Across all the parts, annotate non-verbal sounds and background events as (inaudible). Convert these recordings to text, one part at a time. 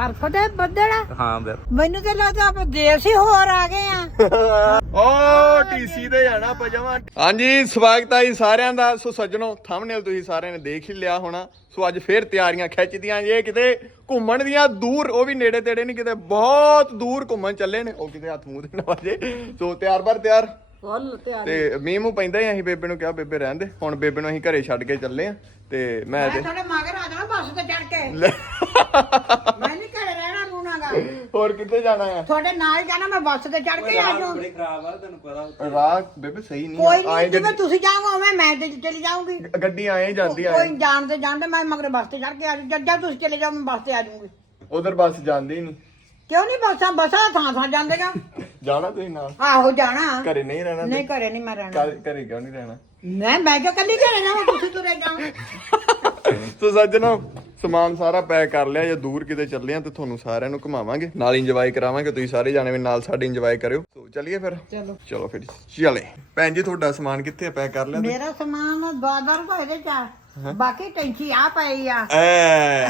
ਬਰਫ਼ ਦੇ ਬੱਦਲ ਆ। ਹਾਂ ਬਿਰ ਮੈਨੂੰ ਤੇ ਲੱਗਦਾ ਆਪਾਂ ਦੇਸ਼ ਹੀ ਹੋਰ ਆ ਗਏ ਆ। ਓ ਟੀਸੀ ਤੇ ਜਾਣਾ ਪਜਾਮਾ ਹਾਂਜੀ ਸਵਾਗਤ ਹੈ ਜੀ ਸਾਰਿਆਂ ਦਾ। ਸੋ ਸੱਜਣੋ ਥੰਬਨੇਲ ਤੁਸੀਂ ਸਾਰਿਆਂ ਨੇ ਦੇਖ ਹੀ ਲਿਆ ਹੋਣਾ। ਸੋ ਅੱਜ ਫੇਰ ਤਿਆਰੀਆਂ ਖਿੱਚਦੀਆਂ ਜੇ ਕਿਤੇ ਘੁੰਮਣ ਦੀਆਂ ਦੂਰ ਉਹ ਵੀ ਨੇੜੇ ਤੇੜੇ ਨਹੀਂ ਕਿਤੇ ਬਹੁਤ ਦੂਰ ਘੁੰਮਣ ਚੱਲੇ ਨੇ। ਉਹ ਕਿਤੇ ਹੱਥ ਮੂੰਹ ਦੇ ਨਾ ਵਾਜੇ। ਸੋ ਤਿਆਰ ਬਰ ਤਿਆਰ। ਫੁੱਲ ਤਿਆਰ। ਤੇ ਮੀਂਹ ਮੂੰਹ ਪੈਂਦਾ ਹੀ ਅਸੀਂ ਬੇਬੇ ਨੂੰ ਕਿਹਾ ਬੇਬੇ ਰਹਿਣ ਦੇ। ਹੁਣ ਬੇਬੇ ਨੂੰ ਅਸੀਂ ਘਰੇ ਛੱਡ ਕੇ ਚੱਲੇ ਆ। ਤੇ ਮੈਂ ਮੈਂ ਤੇ ਤੁਹਾਡੇ ਮਗਰ ਆ ਜਾਣਾ ਬੱਸ ਤੇ ਚੜ ਕੇ। ਲੈ। ਮੈਂ ਨਹੀਂ ਹੋਰ ਕਿੱਥੇ ਜਾਣਾ ਆ? ਤੁਹਾਡੇ ਨਾਲ ਹੀ ਜਾਣਾ ਮੈਂ ਬੱਸ ਤੇ ਚੜ ਕੇ ਆ ਜਾਊਂ। ਬੜੇ ਖਰਾਬ ਆ ਤੈਨੂੰ ਪਤਾ ਰਾਹ ਬੇਬੇ ਸਹੀ ਨਹੀਂ ਕੋਈ। ਆਏ ਨਹੀਂ ਜਿਵੇਂ ਤੁਸੀਂ ਜਾਓਗੇ ਉਵੇਂ ਮੈਂ ਤੇ ਚਲੀ ਜਾਊਂਗੀ। ਗੱਡੀ- ਆਏ ਜਾਂਦੀ ਆ। ਕੋਈ ਜਾਣਦੇ ਜਾਣਦੇ ਮੈਂ ਮਗਰ ਬੱਸ ਤੇ ਚੜ ਕੇ ਆ ਜਾਊਂ। ਜਦ ਜਦ ਤੁਸੀਂ ਚਲੇ ਜਾਓ ਮੈਂ ਬੱਸ ਤੇ ਆ ਜਾਊਂਗੀ। ਉਧਰ ਬੱਸ ਜਾਂਦੀ ਹੀ ਨਹੀਂ। ਕਿਉਂ ਨਹੀਂ ਬੱਸਾਂ? ਬੱਸਾਂ ਥਾਂ ਥਾਂ ਜਾਂਦੀਆਂ ਜਾਣਾ ਤੁਸੀਂ ਨਾਲ? ਆਹੋ ਜਾਣਾ। ਘਰੇ ਨਹੀਂ ਰਹਿਣਾ ਨਹੀਂ ਘਰੇ ਨਹੀਂ ਮੈਂ ਰਹਿਣਾ। ਘਰ- ਘਰੇ ਕਿਉਂ ਨਹੀਂ ਰਹਿਣਾ? ਮੈਂ ਬਹਿ ਕੇ ਕੱਲੀ ਘਰੇ ਜਾਵਾਂ? ਤੁਸੀਂ ਤੁਰੇ ਜਾਓ ਸੋ ਸੱਜਣੋ ਸਮਾਨ ਸਾਰਾ ਪੈਕ ਕਰ ਲਿਆ ਜੇ ਦੂਰ ਕਿਤੇ ਚੱਲੇ ਆ ਤੇ ਤੁਹਾਨੂੰ ਸਾਰਿਆਂ ਨੂੰ ਘੁਮਾਵਾਂਗੇ। ਨਾਲ ਇੰਜੋਏ ਕਰਾਵਾਂਗੇ ਤੁਸੀਂ ਸਾਰੇ ਜਾਣੇ ਵੀ ਨਾਲ ਸਾਡੇ ਇੰਜੋਏ ਕਰਿਓ। ਸੋ ਚੱਲੀਏ ਫਿਰ? ਚਲੋ। ਚਲੋ ਫਿਰ ਚਲੇ। ਭੈਣ ਜੀ ਤੁਹਾਡਾ ਸਮਾਨ ਕਿੱਥੇ ਪੈਕ ਕਰ ਲਿਆ ਮੇਰਾ ਸਮਾਨ ਤੋਂ ਇਹਦੇ ਚ। ਬਾਕੀ ਟੈਂਕੀ ਆ ਪਈ ਆ। ਐ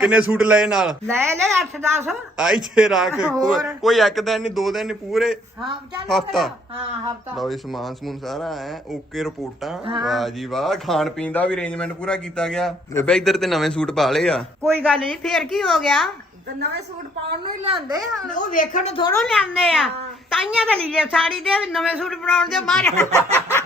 ਕਿੰਨੇ ਸੂਟ ਲਏ ਨਾਲ? ਲੈ ਲੈ 8 10 ਆਈ ਛੇ ਰੱਖ ਹੋਰ। ਕੋਈ- ਕੋਈ ਇੱਕ ਦਿਨ ਨਹੀਂ ਦੋ ਦਿਨ ਨਹੀਂ ਪੂਰੇ ਹਾਂ ਚੱਲ ਹਫ਼ਤਾ। ਹਾਂ ਹਫਤਾ। ਲਓ ਜੀ ਸਮਾਨ ਸਮੂਨ ਸਾਰਾ ਐ ਓਕੇ ਰਿਪੋਰਟਾਂ। ਵਾਹ ਜੀ ਵਾਹ ਖਾਣ ਪੀਣ ਦਾ ਵੀ ਅਰੇਂਜਮੈਂਟ ਪੂਰਾ ਕੀਤਾ ਗਿਆ। ਬੇਬੇ ਇੱਧਰ ਤੇ ਨਵੇਂ ਸੂਟ ਪਾ ਲਏ ਆ। ਕੋਈ ਗੱਲ ਨਹੀਂ ਫੇਰ ਕੀ ਹੋ ਗਿਆ? ਤੇ ਨਵੇਂ ਸੂਟ ਪਾਉਣ ਨੂੰ ਹੀ ਲਿਆਂਦੇ ਹੁਣ। ਉਹ ਵੇਖਣ ਨੂੰ ਥੋੜੋ ਲਿਆਂਦੇ ਆ। ਤਾਈਆਂ ਤਾਂ ਲੀਲੇ ਸਾੜੀ ਦੇ ਨਵੇਂ ਸੂਟ ਬਣਾਉਣ ਦੇ ਬਾਹਰ (laughs)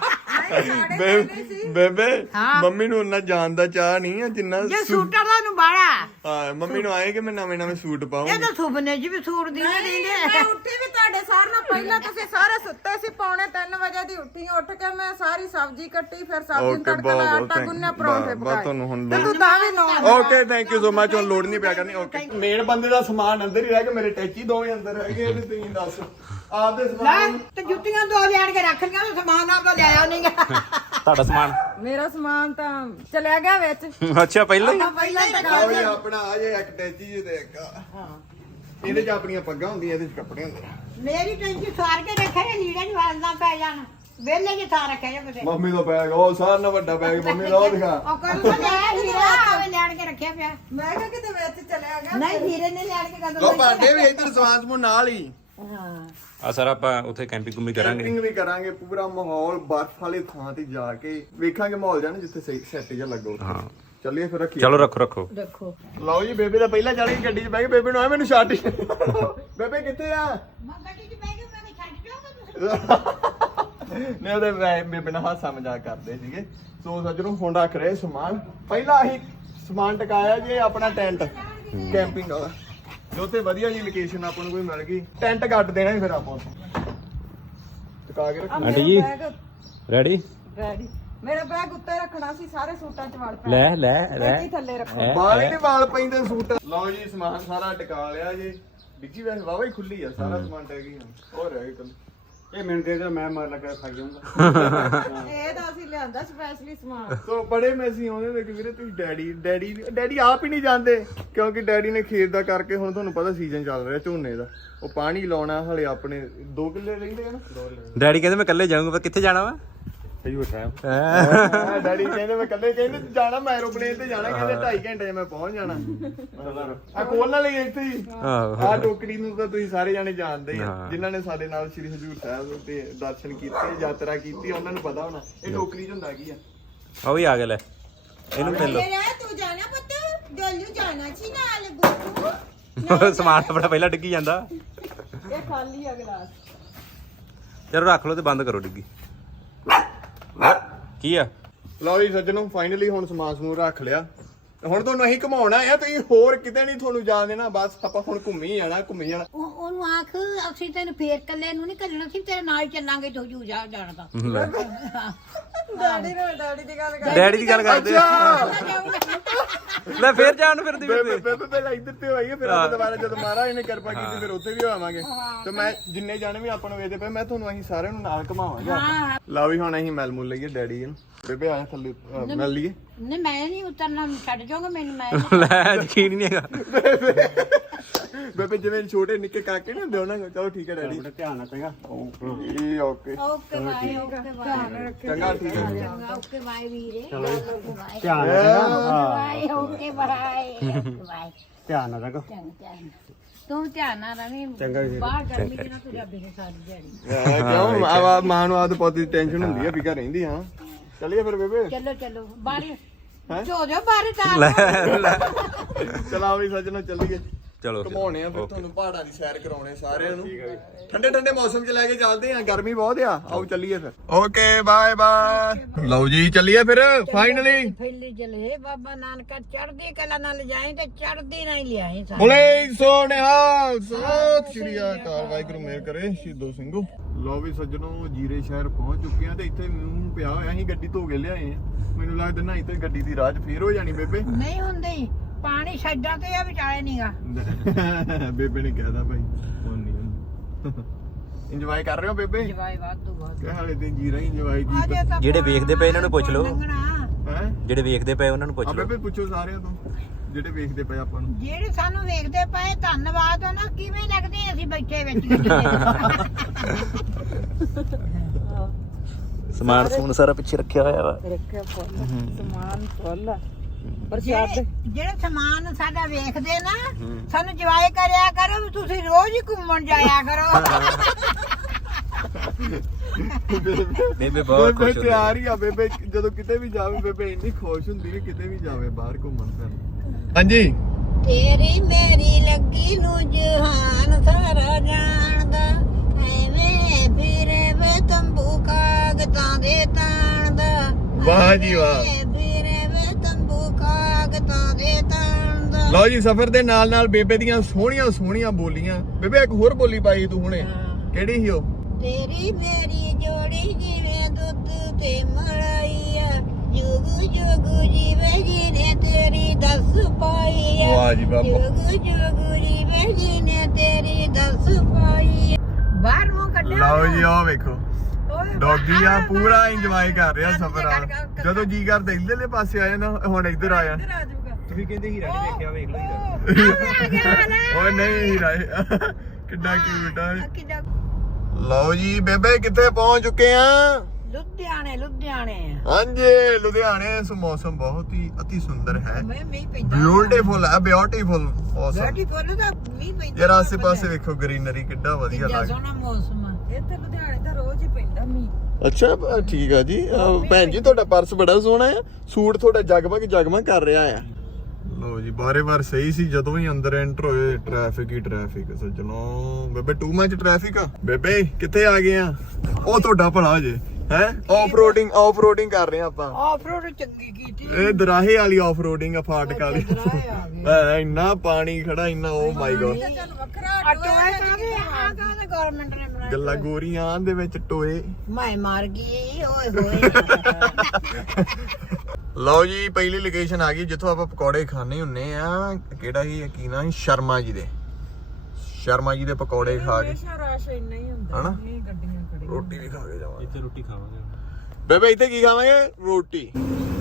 ਬੇ- ਬੇਬੇ ਹਾਂ। ਮੰਮੀ ਨੂੰ ਉਹਨਾਂ ਜਾਣ ਦਾ ਚਾਹ ਨਹੀਂ ਆ ਜਿੰਨਾ ਜੇ ਸੂ- ਸੂਟਾਂ ਦਾ ਨੂੰ ਬਾੜਾ ਹਾਂ ਮੰਮੀ ਨੂੰ ਆਏ ਕਿ ਮੈਂ ਨਵੇਂ ਨਵੇਂ ਸੂਟ ਇਹ ਤਾਂ ਸੁਪਨੇ ਜੀ ਵੀ ਸੂਟ ਦੀ ਨਹੀਂ ਮੈਂ ਦਿੰਦੇ ਉੱਠੀ ਵੀ ਤੁਹਾਡੇ ਸਾਰ ਨਾਲ (laughs) ਪਹਿਲਾਂ ਤੁਸੀਂ ਸਾਰੇ ਸੁੱਤੇ ਸੀ ਪੌਣੇ 3 ਵਜੇ ਦੀ ਉੱਠੀ ਉੱਠ ਕੇ ਮੈਂ ਸਾਰੀ ਸਬਜ਼ੀ ਕੱਟੀ ਫਿਰ ਸਬਜ਼ੀ ਨੂੰ ਓਕੇ ਤੜਕਾ ਬਹੁਤ ਲਾਇਆ ਬਹੁਤ ਆਟਾ ਗੁੰਨਿਆ ਪਰੌਂਠੇ ਬਾ- ਬਾ ਪਕਾਏ। ਤੁਹਾਨੂੰ ਹੁਣ ਤੇ ਲੋੜ ਤੂੰ ਤਾਂ ਵੀ ਨੌ okay thank you so much ਹੁਣ ਲੋੜ ਨਹੀਂ ਪਿਆ ਕਰਨੀ। ਓਕੇ ਮੇਨ ਬੰਦੇ ਦਾ ਸਮਾਨ ਅੰਦਰ ਹੀ ਰਹਿ ਗਿਆ ਮੇਰੇ ਟੈਚੀ ਦੋਵੇਂ ਅੰਦਰ ਰਹਿ ਗਏ ਤੇ ਤੁਸੀਂ ਦੱਸ। ਆਪਦੇ ਲੈ ਸਮਾਨ ਤੇ ਜੁੱਤੀਆਂ ਦੋ ਲਿਆਣ ਕੇ ਰੱਖ ਲਿਆ ਤੇ ਸਮਾਨ ਆਪਦਾ ਲਿਆਇਆ ਨਹੀਂਗਾ ਤੁਹਾਡਾ ਸਮਾਨ? ਮੇਰਾ ਸਮਾਨ ਤਾਂ ਚਲਿਆ ਗਿਆ ਵਿੱਚ। ਅੱਛਾ ਪਹਿਲਾਂ ਹੀ? ਪਹਿਲਾਂ ਹੀ ਆਓ ਜੀ ਆਪਣਾ ਆ ਜੇ ਇੱਕ ਟੈਚੀ ਜੇ ਤੇ ਇੱਕ ਆ। ਇਹਦੇ ਚ ਆਪਣੀਆਂ ਪੱਗਾਂ ਹੁੰਦੀਆਂ ਇਹਦੇ ਚ ਕੱਪੜੇ ਹੁੰਦੇ ਆ। ਮੇਰੀ ਟੈਂਕੀ ਸਾਰ ਕੇ ਰੱਖਿਆ ਜੇ ਲੀੜੇ ਨਹੀਂ ਵਾਲਦਾ ਪੈ ਜਾਣ। ਵੇਲੇ ਜੀ ਥਾਂ ਰੱਖਿਆ ਜੇ ਕਿਤੇ। ਮੰਮੀ ਦਾ ਬੈਗ ਉਹ ਸਾਰਾ ਨਾਲ ਵੱਡਾ ਬੈਗ ਮੰਮੀ ਦਾ ਉਹ ਦਿਖਾ। ਉਹ ਕੱਲ ਤਾਂ ਲਿਆ ਹੀਰਾ ਆਵੇ ਲੈਣ ਕੇ ਰੱਖਿਆ ਪਿਆ। ਮੈਂ ਕਿਹਾ ਕਿਤੇ ਵਿੱਚ ਚਲਿਆ ਗਿਆ ਨਹੀਂ ਹੀਰੇ ਨੇ ਲੈਣ ਕੇ ਕਦੋਂ ਲੋ ਭਾਂਡੇ ਵੀ ਇੱਧਰ ਸਮਾਨ ਸਮੂਨ ਨਾਲ ਹੀ। ਹਾਂ। ਆ ਸਰ ਆਪਾਂ ਉੱਥੇ ਕੈਂਪਿੰਗ ਕੁੰਮੀ ਕਰਾਂਗੇ। ਕੈਂਪਿੰਗ ਵੀ ਕਰਾਂਗੇ ਪੂਰਾ ਮਾਹੌਲ ਬਰਫ ਵਾਲੀ ਥਾਂ ਤੇ ਜਾ ਕੇ ਵੇਖਾਂਗੇ ਮਾਹੌਲ ਜਾਣਾ ਜਿੱਥੇ ਸਹੀ ਸੈੱਟ ਜਿਹਾ ਲੱਗੋ। ਹਾਂ। ਚੱਲੀਏ ਫਿਰ ਰੱਖੀਏ। ਚਲੋ ਰੱਖੋ ਰੱਖੋ। ਦੇਖੋ ਲਓ ਜੀ ਬੇਬੇ ਦਾ ਪਹਿਲਾਂ ਚੜ ਗਈ ਗੱਡੀ 'ਚ ਬਹਿ ਕੇ ਬੇਬੇ ਨੂੰ ਆ ਮੈਨੂੰ ਛੱਡ। ਬੇਬੇ ਕਿੱਥੇ ਆ? ਮੈਂ ਗੱਡੀ 'ਚ ਬਹਿ ਕੇ ਮੈਂ ਛੱਡ ਜਾਊਂਗਾ ਤੁਸੀਂ ਨੇ ਉਹਦੇ ਬੇਬੇ ਨਾਲ ਹਾਸਾ ਮਜ਼ਾਕ ਕਰਦੇ ਸੀਗੇ। ਸੋ ਸੱਜਣੋਂ ਹੁਣ ਰੱਖ ਰਹੇ ਸਮਾਨ। ਪਹਿਲਾਂ ਅਸੀਂ ਸਮਾਨ ਟਿਕਾਇਆ ਜੇ ਆਪਣਾ ਟੈਂਟ। ਕੈਂਪਿੰਗ ਵਾਲਾ। ਜੋ ਉੱਥੇ ਵਧੀਆ ਜੀ ਲੋਕੇਸ਼ਨ ਆਪਾਂ ਨੂੰ ਕੋਈ ਮਿਲ ਗਈ ਟੈਂਟ ਕੱਟ ਦੇਣਾ ਹੀ ਫਿਰ ਆਪਾਂ ਉੱਥੇ। ਟਿਕਾ ਕੇ ਰੱਖਣਾ। ਆਂਟੀ ਜੀ ਰੈਡੀ ਰੈਡੀ ਮੇਰਾ ਬੈਗ ਉੱਤੇ ਰੱਖਣਾ ਸੀ ਸਾਰੇ ਸੂਟਾਂ 'ਚ ਵੜ ਪੈ ਲੈ ਲੈ ਲੈ। ਇੱਥੇ ਥੱਲੇ ਰੱਖੋ। ਵਾਲ। ਨਹੀਂ ਵਾਲ ਪੈਂਦੇ ਸੂਟ। ਲਓ ਜੀ ਸਮਾਨ ਸਾਰਾ ਟਿਕਾ ਲਿਆ ਜੀ। ਡਿੱਗੀ ਵੈਸੇ ਵਾਵਾ ਹੀ ਖੁੱਲੀ ਆ ਸਾਰਾ ਸਮਾਨ ਟਿਕ ਗਿਆ। ਹੋਰ ਰਹਿ ਗਿਆ ਇਹ ਮੈਨੂੰ ਦੇ ਦਿਓ ਮੈਂ ਮਰ ਲੱਗਾ ਖਾ ਜਾਊਂਗਾ। (laughs) ਇਹ ਤਾਂ ਅਸੀਂ ਲਿਆਂਦਾ ਸਪੈਸ਼ਲੀ ਸਮਾਨ। ਸੋ ਬੜੇ ਮੈਸੀ ਆਉਂਦੇ ਨੇ ਕਿ ਵੀਰੇ ਤੁਸੀਂ ਡੈਡੀ ਡੈਡੀ ਡੈਡੀ ਆਪ ਹੀ ਨਹੀਂ ਜਾਂਦੇ। ਕਿਉਂਕਿ ਡੈਡੀ ਨੇ ਖੇਤ ਦਾ ਕਰਕੇ ਹੁਣ ਤੁਹਾਨੂੰ ਪਤਾ ਸੀਜ਼ਨ ਚੱਲ ਰਿਹਾ ਝੋਨੇ ਦਾ। ਉਹ ਪਾਣੀ ਲਾਉਣਾ ਹਲੇ ਆਪਣੇ 2 ਕਿੱਲੇ ਰਹਿੰਦੇ ਆ ਨਾ? ਡੈਡੀ ਕਹਿੰਦੇ ਮੈਂ ਇਕੱਲੇ ਜਾਊਂਗਾ ਪਰ ਕਿੱਥੇ ਜਾਣਾ ਵਾ? ਸਹੀ ਹਾਂ, ਡੈਡੀ ਕਹਿੰਦੇ ਮੈਂ ਇਕੱਲੇ ਕਹਿੰਦੇ ਜਾਣਾ ਮੈਂ ਐਰੋਪਲੇਨ ਤੇ ਜਾਣਾ ਕਹਿੰਦੇ 2.5 ਘੰਟੇ ਮੈਂ ਪਹੁੰਚ ਜਾਣਾ। ਆ ਕੋਲ ਨਾਲ ਹੀ ਇੱਥੇ ਹੀ। ਆਹੋ। ਆ ਟੋਕਰੀ ਨੂੰ ਤਾਂ ਤੁਸੀਂ ਸਾਰੇ ਜਾਣੇ ਜਾਣਦੇ ਹੀ ਆ। ਜਿਨ੍ਹਾਂ ਨੇ ਸਾਡੇ ਨਾਲ ਸ੍ਰੀ ਹਜੂਰ ਸਾਹਿਬ ਤੇ ਦਰਸ਼ਨ ਕੀਤੇ ਯਾਤਰਾ ਕੀਤੀ ਉਹਨਾਂ ਨੂੰ ਪਤਾ ਹੋਣਾ। ਇਹ ਟੋਕਰੀ 'ਚ ਹੁੰਦਾ ਕੀ ਆ? ਉਹ ਵੀ ਆ ਗਿਆ ਲੈ। ਇਹਨੂੰ ਮਿਲ ਤੂੰ ਜਾਣਾ ਪੁੱਤ? ਡੋਲੂ ਜਾਣਾ ਸੀ ਨਾਲ ਗੁੱਟੂ (laughs) ਸਮਾਨ ਆਪਣਾ ਪਹਿਲਾਂ ਡਿੱਗੀ ਜਾਂਦਾ। ਇਹ ਖਾਲੀ ਆ ਗਲਾਸ। ਚਲੋ ਰੱਖ ਲਓ ਤੇ ਬੰਦ ਕਰੋ ਡਿੱਗੀ। ਕੀ ਆ? ਲਓ ਜੀ ਸੱਜਣੋ ਫਾਈਨਲੀ ਹੁਣ ਸਮਾਨ ਸਮੂਨ ਰੱਖ ਲਿਆ। ਤੇ ਹੁਣ ਤੁਹਾਨੂੰ ਅਸੀਂ ਘਮਾਉਣਾ ਆ ਤੁਸੀਂ ਹੋਰ ਕਿਤੇ ਨਹੀਂ ਤੁਹਾਨੂੰ ਜਾਣ ਦੇਣਾ ਬਸ ਆਪਾਂ ਹੁਣ ਘੁੰਮੀ ਜਾਣਾ ਘੁੰਮੀ ਜਾਣਾ। ਉਹ ਉਹਨੂੰ ਆਖ ਅਸੀਂ ਤੈਨੂੰ ਫੇਰ ਕੱਲੇ ਨੂੰ ਨਹੀਂ ਕੱਢਣਾ ਸੀ ਤੇਰੇ ਨਾਲ ਹੀ ਚੱਲਾਂਗੇ ਤੂੰ ਜੂ ਜਾ ਜਾਣਦਾ ਡੈਡੀ ਦੀ ਗੱਲ ਕਰ ਡੈਡੀ ਦੀ ਗੱਲ ਕਰਦੇ। ਆ। ਲੈ ਫੇਰ ਜਾਣ ਨੂੰ ਫਿਰਦੀ ਬੇਬੇ ਬੇਬੇ ਪਹਿਲਾਂ ਇੱਧਰ ਤੇ ਹੋਈ ਹੈ ਫਿਰ ਆਪਾਂ ਦੁਬਾਰਾ ਜਦੋਂ ਮਹਾਰਾਜ ਨੇ ਕਿਰਪਾ ਕੀਤੀ ਫਿਰ ਉੱਥੇ ਵੀ ਹੋਵਾਂਗੇ। ਤੇ ਮੈਂ ਜਿੰਨੇ ਜਾਣੇ ਵੀ ਆਪਾਂ ਨੂੰ ਵੇਦੇ ਪਏ ਮੈਂ ਤੁਹਾਨੂੰ ਅਸੀਂ ਸਾਰਿਆਂ ਨੂੰ ਨਾਲ ਘਮਾਵਾਂਗੇ। ਲਓ ਵੀ ਹੁਣ ਅਸੀਂ ਮੈਲ ਮੁੱਲ ਲਈਏ ਡੈਡੀ ਨੂੰ। ਬੇਬੇ ਆਇਆ ਥੱਲੇ ਮਿਲ ਲਈਏ। ਨਹੀਂ ਮੈਂ ਨਹੀਂ ਉਤਰਨਾ ਛੱਡ ਜਾਓਗੇ ਮੈਨੂੰ ਮੈਂ ਲੈ ਯਕੀਨ ਨਹੀਂ ਹੈਗਾ। ਬੇਬੇ ਜਿਵੇਂ ਛੋਟੇ ਨਿੱਕੇ ਕਾਕੇ ਨੇ ਹੁੰਦੇ ਉਹਨਾਂ ਨੂੰ ਚਲੋ ਠੀਕ ਹੈ ਡੈਡੀ। ਬੜਾ ਧਿਆਨ ਨਾਲ ਚੰਗਾ okay okay. Bye okay bye. ਚੰਗਾ ਠੀਕ ਹੈ। ਚੰਗਾ ਓਕੇ ਬਾਏ ਵੀਰੇ। Okay bye. ਧਿਆਨ ਨਾਲ ਬਾਏ ਓਕੇ ਬਾਏ। ਬਾਏ ਧਿਆਨ ਨਾਲ ਰੱਖੋ। ਚੰਗਾ ਧਿਆਨ ਤੂੰ ਧਿਆਨ ਨਾਲ ਜੀ। ਬਾਹਰ ਗਰਮੀ ਚ ਨਾ ਤੁਰਿਆ ਬਿਨੇ ਸਾਰੀ ਦਿਹਾੜੀ। ਕਿਉਂ? ਆ ਮਾਂ ਨੂੰ ਆਦ ਪੋਤੀ ਟੈਨਸ਼ਨ ਹੁੰਦੀ ਆ ਵੀ ਘਰ ਰਹਿੰਦੀ ਹਾਂ ਚੱਲੀਏ ਫਿਰ ਬੇਬੇ। ਚਲੋ ਚਲੋ ਬਾਹਰ ਜੋ ਜੋ ਬਾਹਰ ਤਾਂ ਚਲਾ ਵੀ ਸੱਜਣੋ ਚੱਲੀਏ। ਚਲੋ ਫਿਰ। ਘਮਾਉਣੇ ਆ ਫਿਰ ਤੁਹਾਨੂੰ ਪਹਾੜਾਂ ਦੀ ਸੈਰ ਕਰਾਉਣੇ ਸਾਰਿਆਂ ਨੂੰ। ਠੰਡੇ ਠੰਡੇ ਮੌਸਮ 'ਚ ਲੈ ਕੇ ਚੱਲਦੇ ਆ ਗਰਮੀ ਬਹੁਤ ਆ। ਆਓ ਚੱਲੀਏ ਫਿਰ। ਓਕੇ ਬਾਏ ਬਾਏ ਲਓ ਜੀ ਚੱਲੀਏ ਫਿਰ ਫਾਈਨਲੀ ਫੈਲੀ ਚਲੇ ਬਾਬਾ ਨਾਨਕ ਚੜਦੀ ਕਲਾ ਨਾਲ ਜਾਈ ਤੇ ਚੜਦੀ ਨਹੀਂ ਲਿਆਈ ਸਾ ਬੋਲੇ ਸੋਨਿਹਾ ਸਤਿ ਸ਼੍ਰੀ ਅਕਾਲ। ਵਾਹਿਗੁਰੂ ਮੇਰ ਕਰੇ ਸ਼ਹੀਦੋ ਸਿੰਘੋ। ਲਓ ਵੀ ਸੱਜਣੋ ਜੀਰੇ ਸ਼ਹਿਰ ਪਹੁੰਚ ਚੁੱਕੇ ਆ ਤੇ ਇੱਥੇ ਮੂੰਹ ਪਿਆ ਹੋਇਆ ਅਸੀਂ ਗੱਡੀ ਧੋ ਕੇ ਲਿਆਏ ਆ। ਮੈਨੂੰ ਲੱਗਦਾ ਨਾ ਇੱਥੇ ਗੱਡੀ ਦੀ ਰਾਜ ਫੇਰ ਹੋ ਜਾਣੀ ਬੇਬੇ। ਨਹੀਂ ਹੁੰਦੀ। ਪਾਣੀ ਛੱਡਾਂ ਤੇ ਆ ਵਿਚਾਲੇ ਨਹੀਂਗਾ (laughs) ਬੇਬੇ ਨੇ ਕਹਿਦਾ ਭਾਈ ਹੁਣ ਨਹੀਂ ਇੰਜੋਏ ਕਰ ਰਹੇ ਹੋ ਬੇਬੇ? ਜਵਾਈ ਵਾਧੂ ਵਾਧੂ। ਕਿ ਹਾਲੇ ਤੇ ਜੀਰਾ ਹੀ ਇੰਜੋਏ ਅਜੇ ਕੀ ਤਾਂ ਜਿਹੜੇ ਵੇਖਦੇ ਪਏ ਇਹਨਾਂ ਨੂੰ ਪੁੱਛ ਲਓ। ਹੈ? ਜਿਹੜੇ ਵੇਖਦੇ ਪਏ ਉਹਨਾਂ ਨੂੰ ਪੁੱਛ ਲਓ। ਬੇਬੇ ਪੁੱਛੋ ਸਾਰਿਆਂ ਤੋਂ ਜਿਹੜੇ ਵੇਖਦੇ ਪਏ ਆਪਾਂ ਨੂੰ। ਜਿਹੜੇ ਸਾਨੂੰ ਵੇਖਦੇ ਪਏ ਧੰਨਵਾਦ ਉਹਨਾਂ ਕਿਵੇਂ ਲੱਗਦੇ ਅਸੀਂ ਬੈਠੇ ਵਿੱਚ। ਸਮੂਨ ਸਾਰਾ ਪਿੱਛੇ ਰੱਖਿਆ ਹੋਇਆ ਵਾ। ਰੱਖਿਆ ਫੁੱਲ ਸਮਾਨ ਫੁੱਲ। ਜਿਹੜੇ ਜਿਹੜੇ ਸਮਾਨ ਸਾਡਾ ਵੇਖਦੇ ਨਾ ਸਾਨੂੰ ਜਵਾਏ ਕਰਿਆ ਕਰੋ ਵੀ ਤੁਸੀਂ ਰੋਜ਼ ਹੀ ਘੁੰਮਣ ਜਾਇਆ ਕਰੋ। ਬੇਬੇ ਬਹੁਤ ਬੇਬੇ ਖੁਸ਼ ਹੁੰਦੀ ਤਿਆਰ ਹੀ ਆ ਬੇਬੇ। ਜਦੋਂ ਕਿਤੇ ਵੀ ਜਾਵੇ ਬੇਬੇ ਇੰਨੀ ਖੁਸ਼ ਹੁੰਦੀ ਹੈ ਕਿਤੇ ਵੀ ਜਾਵੇ ਬਾਹਰ ਘੁੰਮਣ ਫਿਰਨ ਹਾਂਜੀ। ਤੇਰੀ ਮੇਰੀ ਲੱਗੀ ਨੂੰ ਜਹਾਨ ਸਾਰਾ ਜਾਣਦਾ। ਐਵੇਂ ਫਿਰੇ ਵੇ ਤੰਬੂ ਕਾਗਜ਼ਾਂ ਦੇ ਤਾਣਦਾ। ਵਾਹ ਜੀ ਵਾਹ। ਐਵੇਂ ਦੇ ਲਓ ਜੀ ਸਫ਼ਰ ਦੇ ਨਾਲ ਨਾਲ ਬੇਬੇ ਦੀਆਂ ਸੋਹਣੀਆਂ ਸੋਹਣੀਆਂ ਬੋਲੀਆਂ। ਬੇਬੇ ਇੱਕ ਹੋਰ ਬੋਲੀ ਪਾਈ ਤੂੰ ਹੁਣੇ। ਕਿਹੜੀ ਸੀ ਉਹ? ਤੇਰੀ ਮੇਰੀ ਜੋੜੀ ਜਿਵੇਂ ਦੁੱਧ ਤੇ ਮਲਾਈ ਆ। ਜੁਗ ਜੁਗ ਜੀਵੇ ਜੀ ਨੇ ਤੇਰੀ ਦੱਸ ਪਾਈ ਆ। ਵਾਹ ਜੀ ਵਾਹ। ਜੁਗ ਜੁਗ ਜੀਵੇ ਜੀ ਨੇ ਤੇਰੀ ਦੱਸ ਪਾਈ ਆ। ਬਾਹਰ ਮੂੰਹ ਕੱਢਿਆ ਲਓ ਜੀ ਆਹ ਵੇਖੋ। ਡੌਗੀ ਆ ਪੂਰਾ ਇੰਜੋਏ ਕਰ ਰਿਹਾ ਸਫ਼ਰ ਆ। ਜਦੋਂ ਜੀ ਕਰਦਾ ਇਧਰਲੇ ਪਾਸੇ ਆ ਜਾਂਦਾ ਹੁਣ ਇੱਧਰ ਆ ਜਾਣ। ਆ ਜਾਊਗਾ। ਤੁਸੀਂ ਕਹਿੰਦੇ ਹੀਰਾ ਨਹੀਂ ਵੇਖਿਆ ਵੇਖ ਲਓ ਹੀਰਾ। ਓਏ ਨਹੀਂ ਹੀਰਾ। ਕਿੱਡਾ ਕਿਊਟ ਆ। ਲਓ ਜੀ ਬੇਬੇ ਕਿੱਥੇ ਪਹੁੰਚ ਚੁੱਕੇ ਆ? ਲੁਧਿਆਣੇ ਲੁਧਿਆਣੇ। ਹਾਂਜੀ ਲੁਧਿਆਣੇ ਇਸ ਮੌਸਮ ਬਹੁਤ ਹੀ ਅਤੀ ਸੁੰਦਰ ਹੈ। ਮੈਂ ਮੀਂਹ ਪੈਂਦਾ ਬਿਊਟੀਫੁਲ ਹੈ ਬਿਊਟੀਫੁਲ ਮੌਸਮ। ਬੈਠੀ ਬੋਲੋ ਤਾਂ ਮੀਂਹ ਪੈਂਦਾ ਯਾਰ ਆਸੇ ਪਾਸੇ ਵੇਖੋ ਗ੍ਰੀਨਰੀ ਕਿੱਡਾ ਵਧੀਆ ਕਿੰਨਾ ਲੱਗ ਸੋਹਣਾ ਮੌਸਮ ਆ। ਇੱਥੇ ਲੁਧਿਆਣੇ ਅੱਛਾ ਬ- ਠੀਕ ਆ ਜੀ। ਅਹ ਭੈਣ ਜੀ ਤੁਹਾਡਾ ਪਰਸ ਬੜਾ ਸੋਹਣਾ ਆ ਸੂਟ ਤੁਹਾਡਾ ਜਗਮਗ ਜਗਮਗ ਕਰ ਰਿਹਾ ਆ ਲੋ ਜੀ ਬਾਰੇ ਬਾਰ ਸਹੀ ਸੀ ਜਦੋਂ ਹੀ ਅੰਦਰ ਐਂਟਰ ਹੋਏ ਟ੍ਰੈਫਿਕ ਹੀ ਟ੍ਰੈਫਿਕ ਸੱਜਣੋ। ਬੇਬੇ ਟੂ ਮਚ ਟ੍ਰੈਫਿਕ ਆ? ਬੇਬੇ ਕਿੱਥੇ ਆ ਗਏ ਆ? ਉਹ ਤੁਹਾਡਾ ਭਲਾ ਜੇ। ਹੈ? ਆਫ ਰੋਡਿੰਗ ਆਫ ਰੋਡਿੰਗ ਕਰ ਰਹੇ ਆ ਆਪਾਂ। ਆਫ ਰੋਡ ਚੰਗੀ ਕੀਤੀ ਇਹ ਦਰਾਹੇ ਵਾਲੀ ਆਫ ਰੋਡਿੰਗ ਆ ਫਾਟਕ ਵਾਲੀ। ਐ, ਇੰਨਾ ਪਾਣੀ ਖੜਾ ਇੰਨਾ ਓ ਮਾਈ ਹੈ ਬਣਾਇਆ ਗੱਲਾਂ ਗੋਰੀਆਂ ਦੇ ਵਿੱਚ ਟੋਏ। ਮੈਂ ਮਰ ਗਈ ਓਏ ਹੋਏ। ਲਓ ਜੀ ਪਹਿਲੀ ਲੋਕੇਸ਼ਨ ਆ ਗਈ ਜਿੱਥੋਂ ਆਪਾਂ ਪਕੌੜੇ ਖਾਣੇ ਹੁੰਨੇ ਆ। ਕਿਹੜਾ ਹੀ ਯਕੀਨਾ ਸੀ? ਸ਼ਰਮਾ ਜੀ ਦੇ। ਸ਼ਰਮਾ ਜੀ ਦੇ ਪਕੌੜੇ ਖਾ ਕੇ। ਹਮੇਸ਼ਾ ਰਸ਼ ਇੰਨਾ ਹੀ ਹੁੰਦਾ ਹਨਾ? ਰੋਟੀ ਵੀ ਖਾ ਕੇ ਜਾਵਾਂਗੇ ਇੱਥੇ ਰੋਟੀ ਖਾਵਾਂਗੇ ਬੇਬੇ ਇੱਥੇ ਕੀ ਖਾਵਾਂਗੇ? ਰੋਟੀ।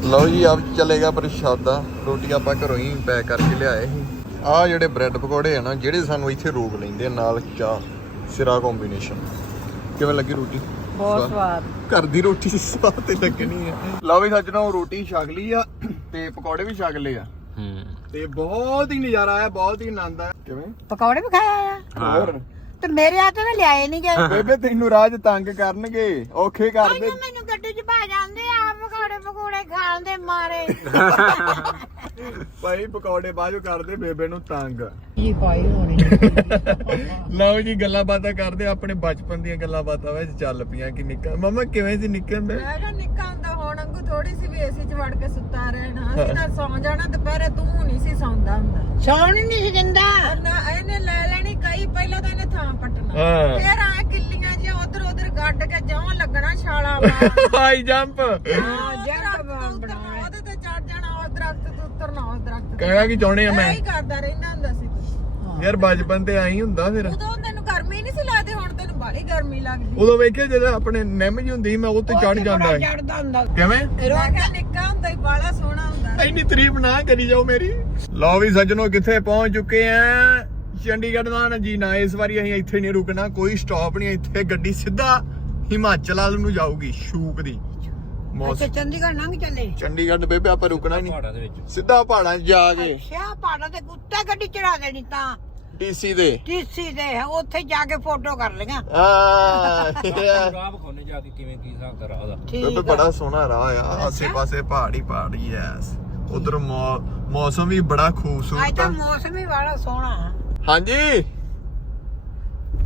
ਲਓ ਜੀ ਆਪ ਚੱਲੇਗਾ ਪ੍ਰਸ਼ਾਦਾ। ਰੋਟੀ ਆਪਾਂ ਘਰੋਂ ਹੀ ਪੈਕ ਕਰਕੇ ਲਿਆਏ ਸੀ। ਆ ਜਿਹੜੇ ਬ੍ਰੈਡ ਪਕੌੜੇ ਆ ਨਾ ਜਿਹੜੇ ਸਾਨੂੰ ਇੱਥੇ ਰੋਕ ਲੈਂਦੇ ਆ ਨਾਲ ਚਾਹ ਸਿਰਾ ਕੰਬੀਨੇਸ਼ਨ ਕਿਵੇਂ ਲੱਗੀ ਰੋਟੀ? ਬਹੁਤ ਸਵਾਦ। ਘਰ ਦੀ ਰੋਟੀ ਸਵਾਦ ਤੇ ਲੱਗਣੀ ਆ। ਲਓ ਵੀ ਸੱਜਣੋ ਰੋਟੀ ਛਕ ਲਈ ਆ ਤੇ ਪਕੌੜੇ ਵੀ ਛਕ ਲਏ ਆ। ਹੂੰ। ਤੇ ਬਹੁਤ ਹੀ ਨਜ਼ਾਰਾ ਆਇਆ ਬਹੁਤ ਹੀ ਆਨੰਦ ਆਇਆ। ਕਿਵੇਂ? ਪਕੌੜੇ ਵੀ ਖਾਇਆ ਆ? ਹੋਰ? ਤੇ ਮੇਰੇ ਹੱਥ ਨਾਲ ਲਿਆਏ ਨਹੀਂ ਗਏ। ਬੇਬੇ ਤੈਨੂੰ ਰਾਜ ਤੰਗ ਕਰਨਗੇ। ਔਖੇ ਕਰਦੇ ਮੈਨੂੰ ਮੈਨੂੰ ਗੱਡੀ 'ਚ ਭਾ ਜਾਂਦੇ ਆ ਪਕੌੜੇ ਪਕੌੜੇ ਖਾਣ ਦੇ ਮਾਰੇ। ਭਾਈ ਪਕੌੜੇ ਬਾਜੋ ਕਰਦੇ ਬੇਬੇ ਨੂੰ ਤੰਗ। ਜੀ ਪਾਈ ਹੋਣੀ। ਲਓ ਜੀ ਗੱਲਾਂ ਬਾਤਾਂ ਕਰਦੇ ਆਪਣੇ ਬਚਪਨ ਦੀਆਂ ਗੱਲਾਂ ਬਾਤਾਂ ਵਿੱਚ ਚੱਲ ਪਈਆਂ ਕਿ ਨਿੱਕਾ ਮਮਾ ਕਿਵੇਂ ਸੀ ਨਿੱਕੇ ਹੁੰਦੇ? ਮੈਂ ਕਿਹਾ ਨਿੱਕਾ ਹੁੰਦਾ ਹੁਣ ਅੰਗੂ ਥੋੜੀ ਸੀ ਵੀ ਏਸੀ 'ਚ ਵੜ ਕੇ ਸੁੱਤਾ ਰਹਿਣਾ। ਅਸੀਂ ਤਾਂ ਸੌਂ ਜਾਣਾ ਦੁਪਹਿਰੇ ਤੂੰ ਨਹੀਂ ਸੀ ਸੌਂਦਾ ਹੁੰਦਾ। ਸੌਣ ਨਹੀਂ ਸੀ ਦਿੰਦਾ। ਨਾ ਇਹਨੇ ਲੈ ਲੈਣੀ ਕਈ ਪਹਿਲਾਂ ਤਾਂ ਇਹਨੇ ਥਾਂ ਪਟਣਾ ਹਾਂ। ਫੇਰ ਆ ਕਿੱਲੀਆਂ ਜਿਹਾ ਉਧਰ ਉਧਰ ਗੱਡ ਕੇ ਜਮਾਂ ਲੱਗਣਾ ਛਾਲਾ ਮਾਰ ਹਾਈ ਜੰਪ। ਜੰਪ ਬਣਾਉਣਾ ਉਹਦੇ ਤੇ ਚੜ ਜਾਣਾ ਉਹ ਦਰਖਤ ਤੋਂ ਉਤਰਨਾ ਉਸ ਦਰਖਤ ਤੇ। ਕਹਿਣਾ ਕੀ ਚਾਹੁੰਦੇ ਆ ਮੈਂ? ਐਂ ਹੀ ਕਰਦਾ ਰਹਿੰਦਾ ਹੁੰਦਾ ਸੀ ਤੂੰ। ਯਾਰ ਬਚਪਨ ਤੇ ਆਈ ਹੁੰਦਾ ਫਿਰ। ਉਦੋਂ ਤੈਨੂੰ ਗਰਮੀ ਨਹੀਂ ਸੀ ਲੱਗਦੀ ਹੁਣ ਤੈਨੂੰ ਬਾਹਲੀ ਗਰਮੀ ਲੱਗਦੀ। ਉਦੋਂ ਵੇਖਿਆ ਜਦੋਂ ਆਪਣੇ ਨਿੰਮ ਜੀ ਹੁੰਦੀ ਸੀ ਮੈਂ ਉਹ ਤੇ ਚੜ ਜਾਂਦਾ ਸੀ। ਚੜਦਾ ਹੁੰਦਾ ਕਿਵੇਂ? ਮੈਂ ਕਿਹਾ ਨਿੱਕਾ ਹੁੰਦਾ ਹੀ ਬਾਲਾ ਸੋਹਣਾ ਹੁੰਦਾ ਇੰਨੀ ਤਾਰੀਫ ਨਾ ਕਰੀ ਜਾਓ ਮੇਰੀ। ਲਓ ਵੀ ਸੱਜਣੋ ਕਿੱਥੇ ਪਹੁੰਚ ਚੁੱਕੇ ਆ। ਚੰਡੀਗੜ੍ਹ ਦਾ ਨਾ ਜੀ ਨਾ ਇਸ ਵਾਰੀ ਅਸੀਂ ਇੱਥੇ ਨਹੀਂ ਰੁਕਣਾ ਕੋਈ ਸਟਾਪ ਨਹੀਂ ਇੱਥੇ ਗੱਡੀ ਸਿੱਧਾ ਹਿਮਾਚਲ ਵੱਲ ਨੂੰ ਜਾਊਗੀ ਸ਼ੂਕ ਦੀ। ਅੱਛਾ ਮੌਸਮ ਚੰਡੀਗੜ੍ਹ ਲੰਘ ਚੱਲੇ। ਚੰਡੀਗੜ੍ਹ ਬੇਬੇ ਆਪਾਂ ਰੁਕਣਾ ਹੀ ਨਹੀਂ। ਪਹਾੜਾਂ ਦੇ ਵਿੱਚ। ਸਿੱਧਾ ਪਹਾੜਾਂ 'ਚ ਜਾ ਕੇ। ਅੱਛਾ ਪਹਾੜਾਂ ਤੇ ਕੁੱਤਾ ਗੱਡੀ ਚੜਾ ਦੇਣੀ ਤਾਂ। ਡੀਸੀ ਦੇ। ਟੀਸੀ ਦੇ ਉੱਥੇ ਜਾ ਕੇ ਫੋਟੋ ਕਰ ਲਈਆਂ। ਆ। ਰਾਹ ਵਿਖਾਉਣੇ ਜਾ ਕੇ ਕਿਵੇਂ ਕੀ ਹਿਸਾਬ ਦਾ ਰਾਹ ਦਾ। ਬੇਬੇ ਠੀਕ ਆ। ਬੜਾ ਸੋਹਣਾ ਰਾਹ ਆ ਆਸੇ ਪਾਸੇ ਪਹਾੜੀ ਪਹਾੜੀ ਐਸ ਉਧਰ ਮੌਸਮ ਵੀ ਬੜਾ ਅੱਜ ਖੂਬਸੂਰਤ ਤਾਂ ਆ। ਮੌਸਮ ਹੀ ਬੜਾ ਸੋਹਣਾ ਹਾਂਜੀ।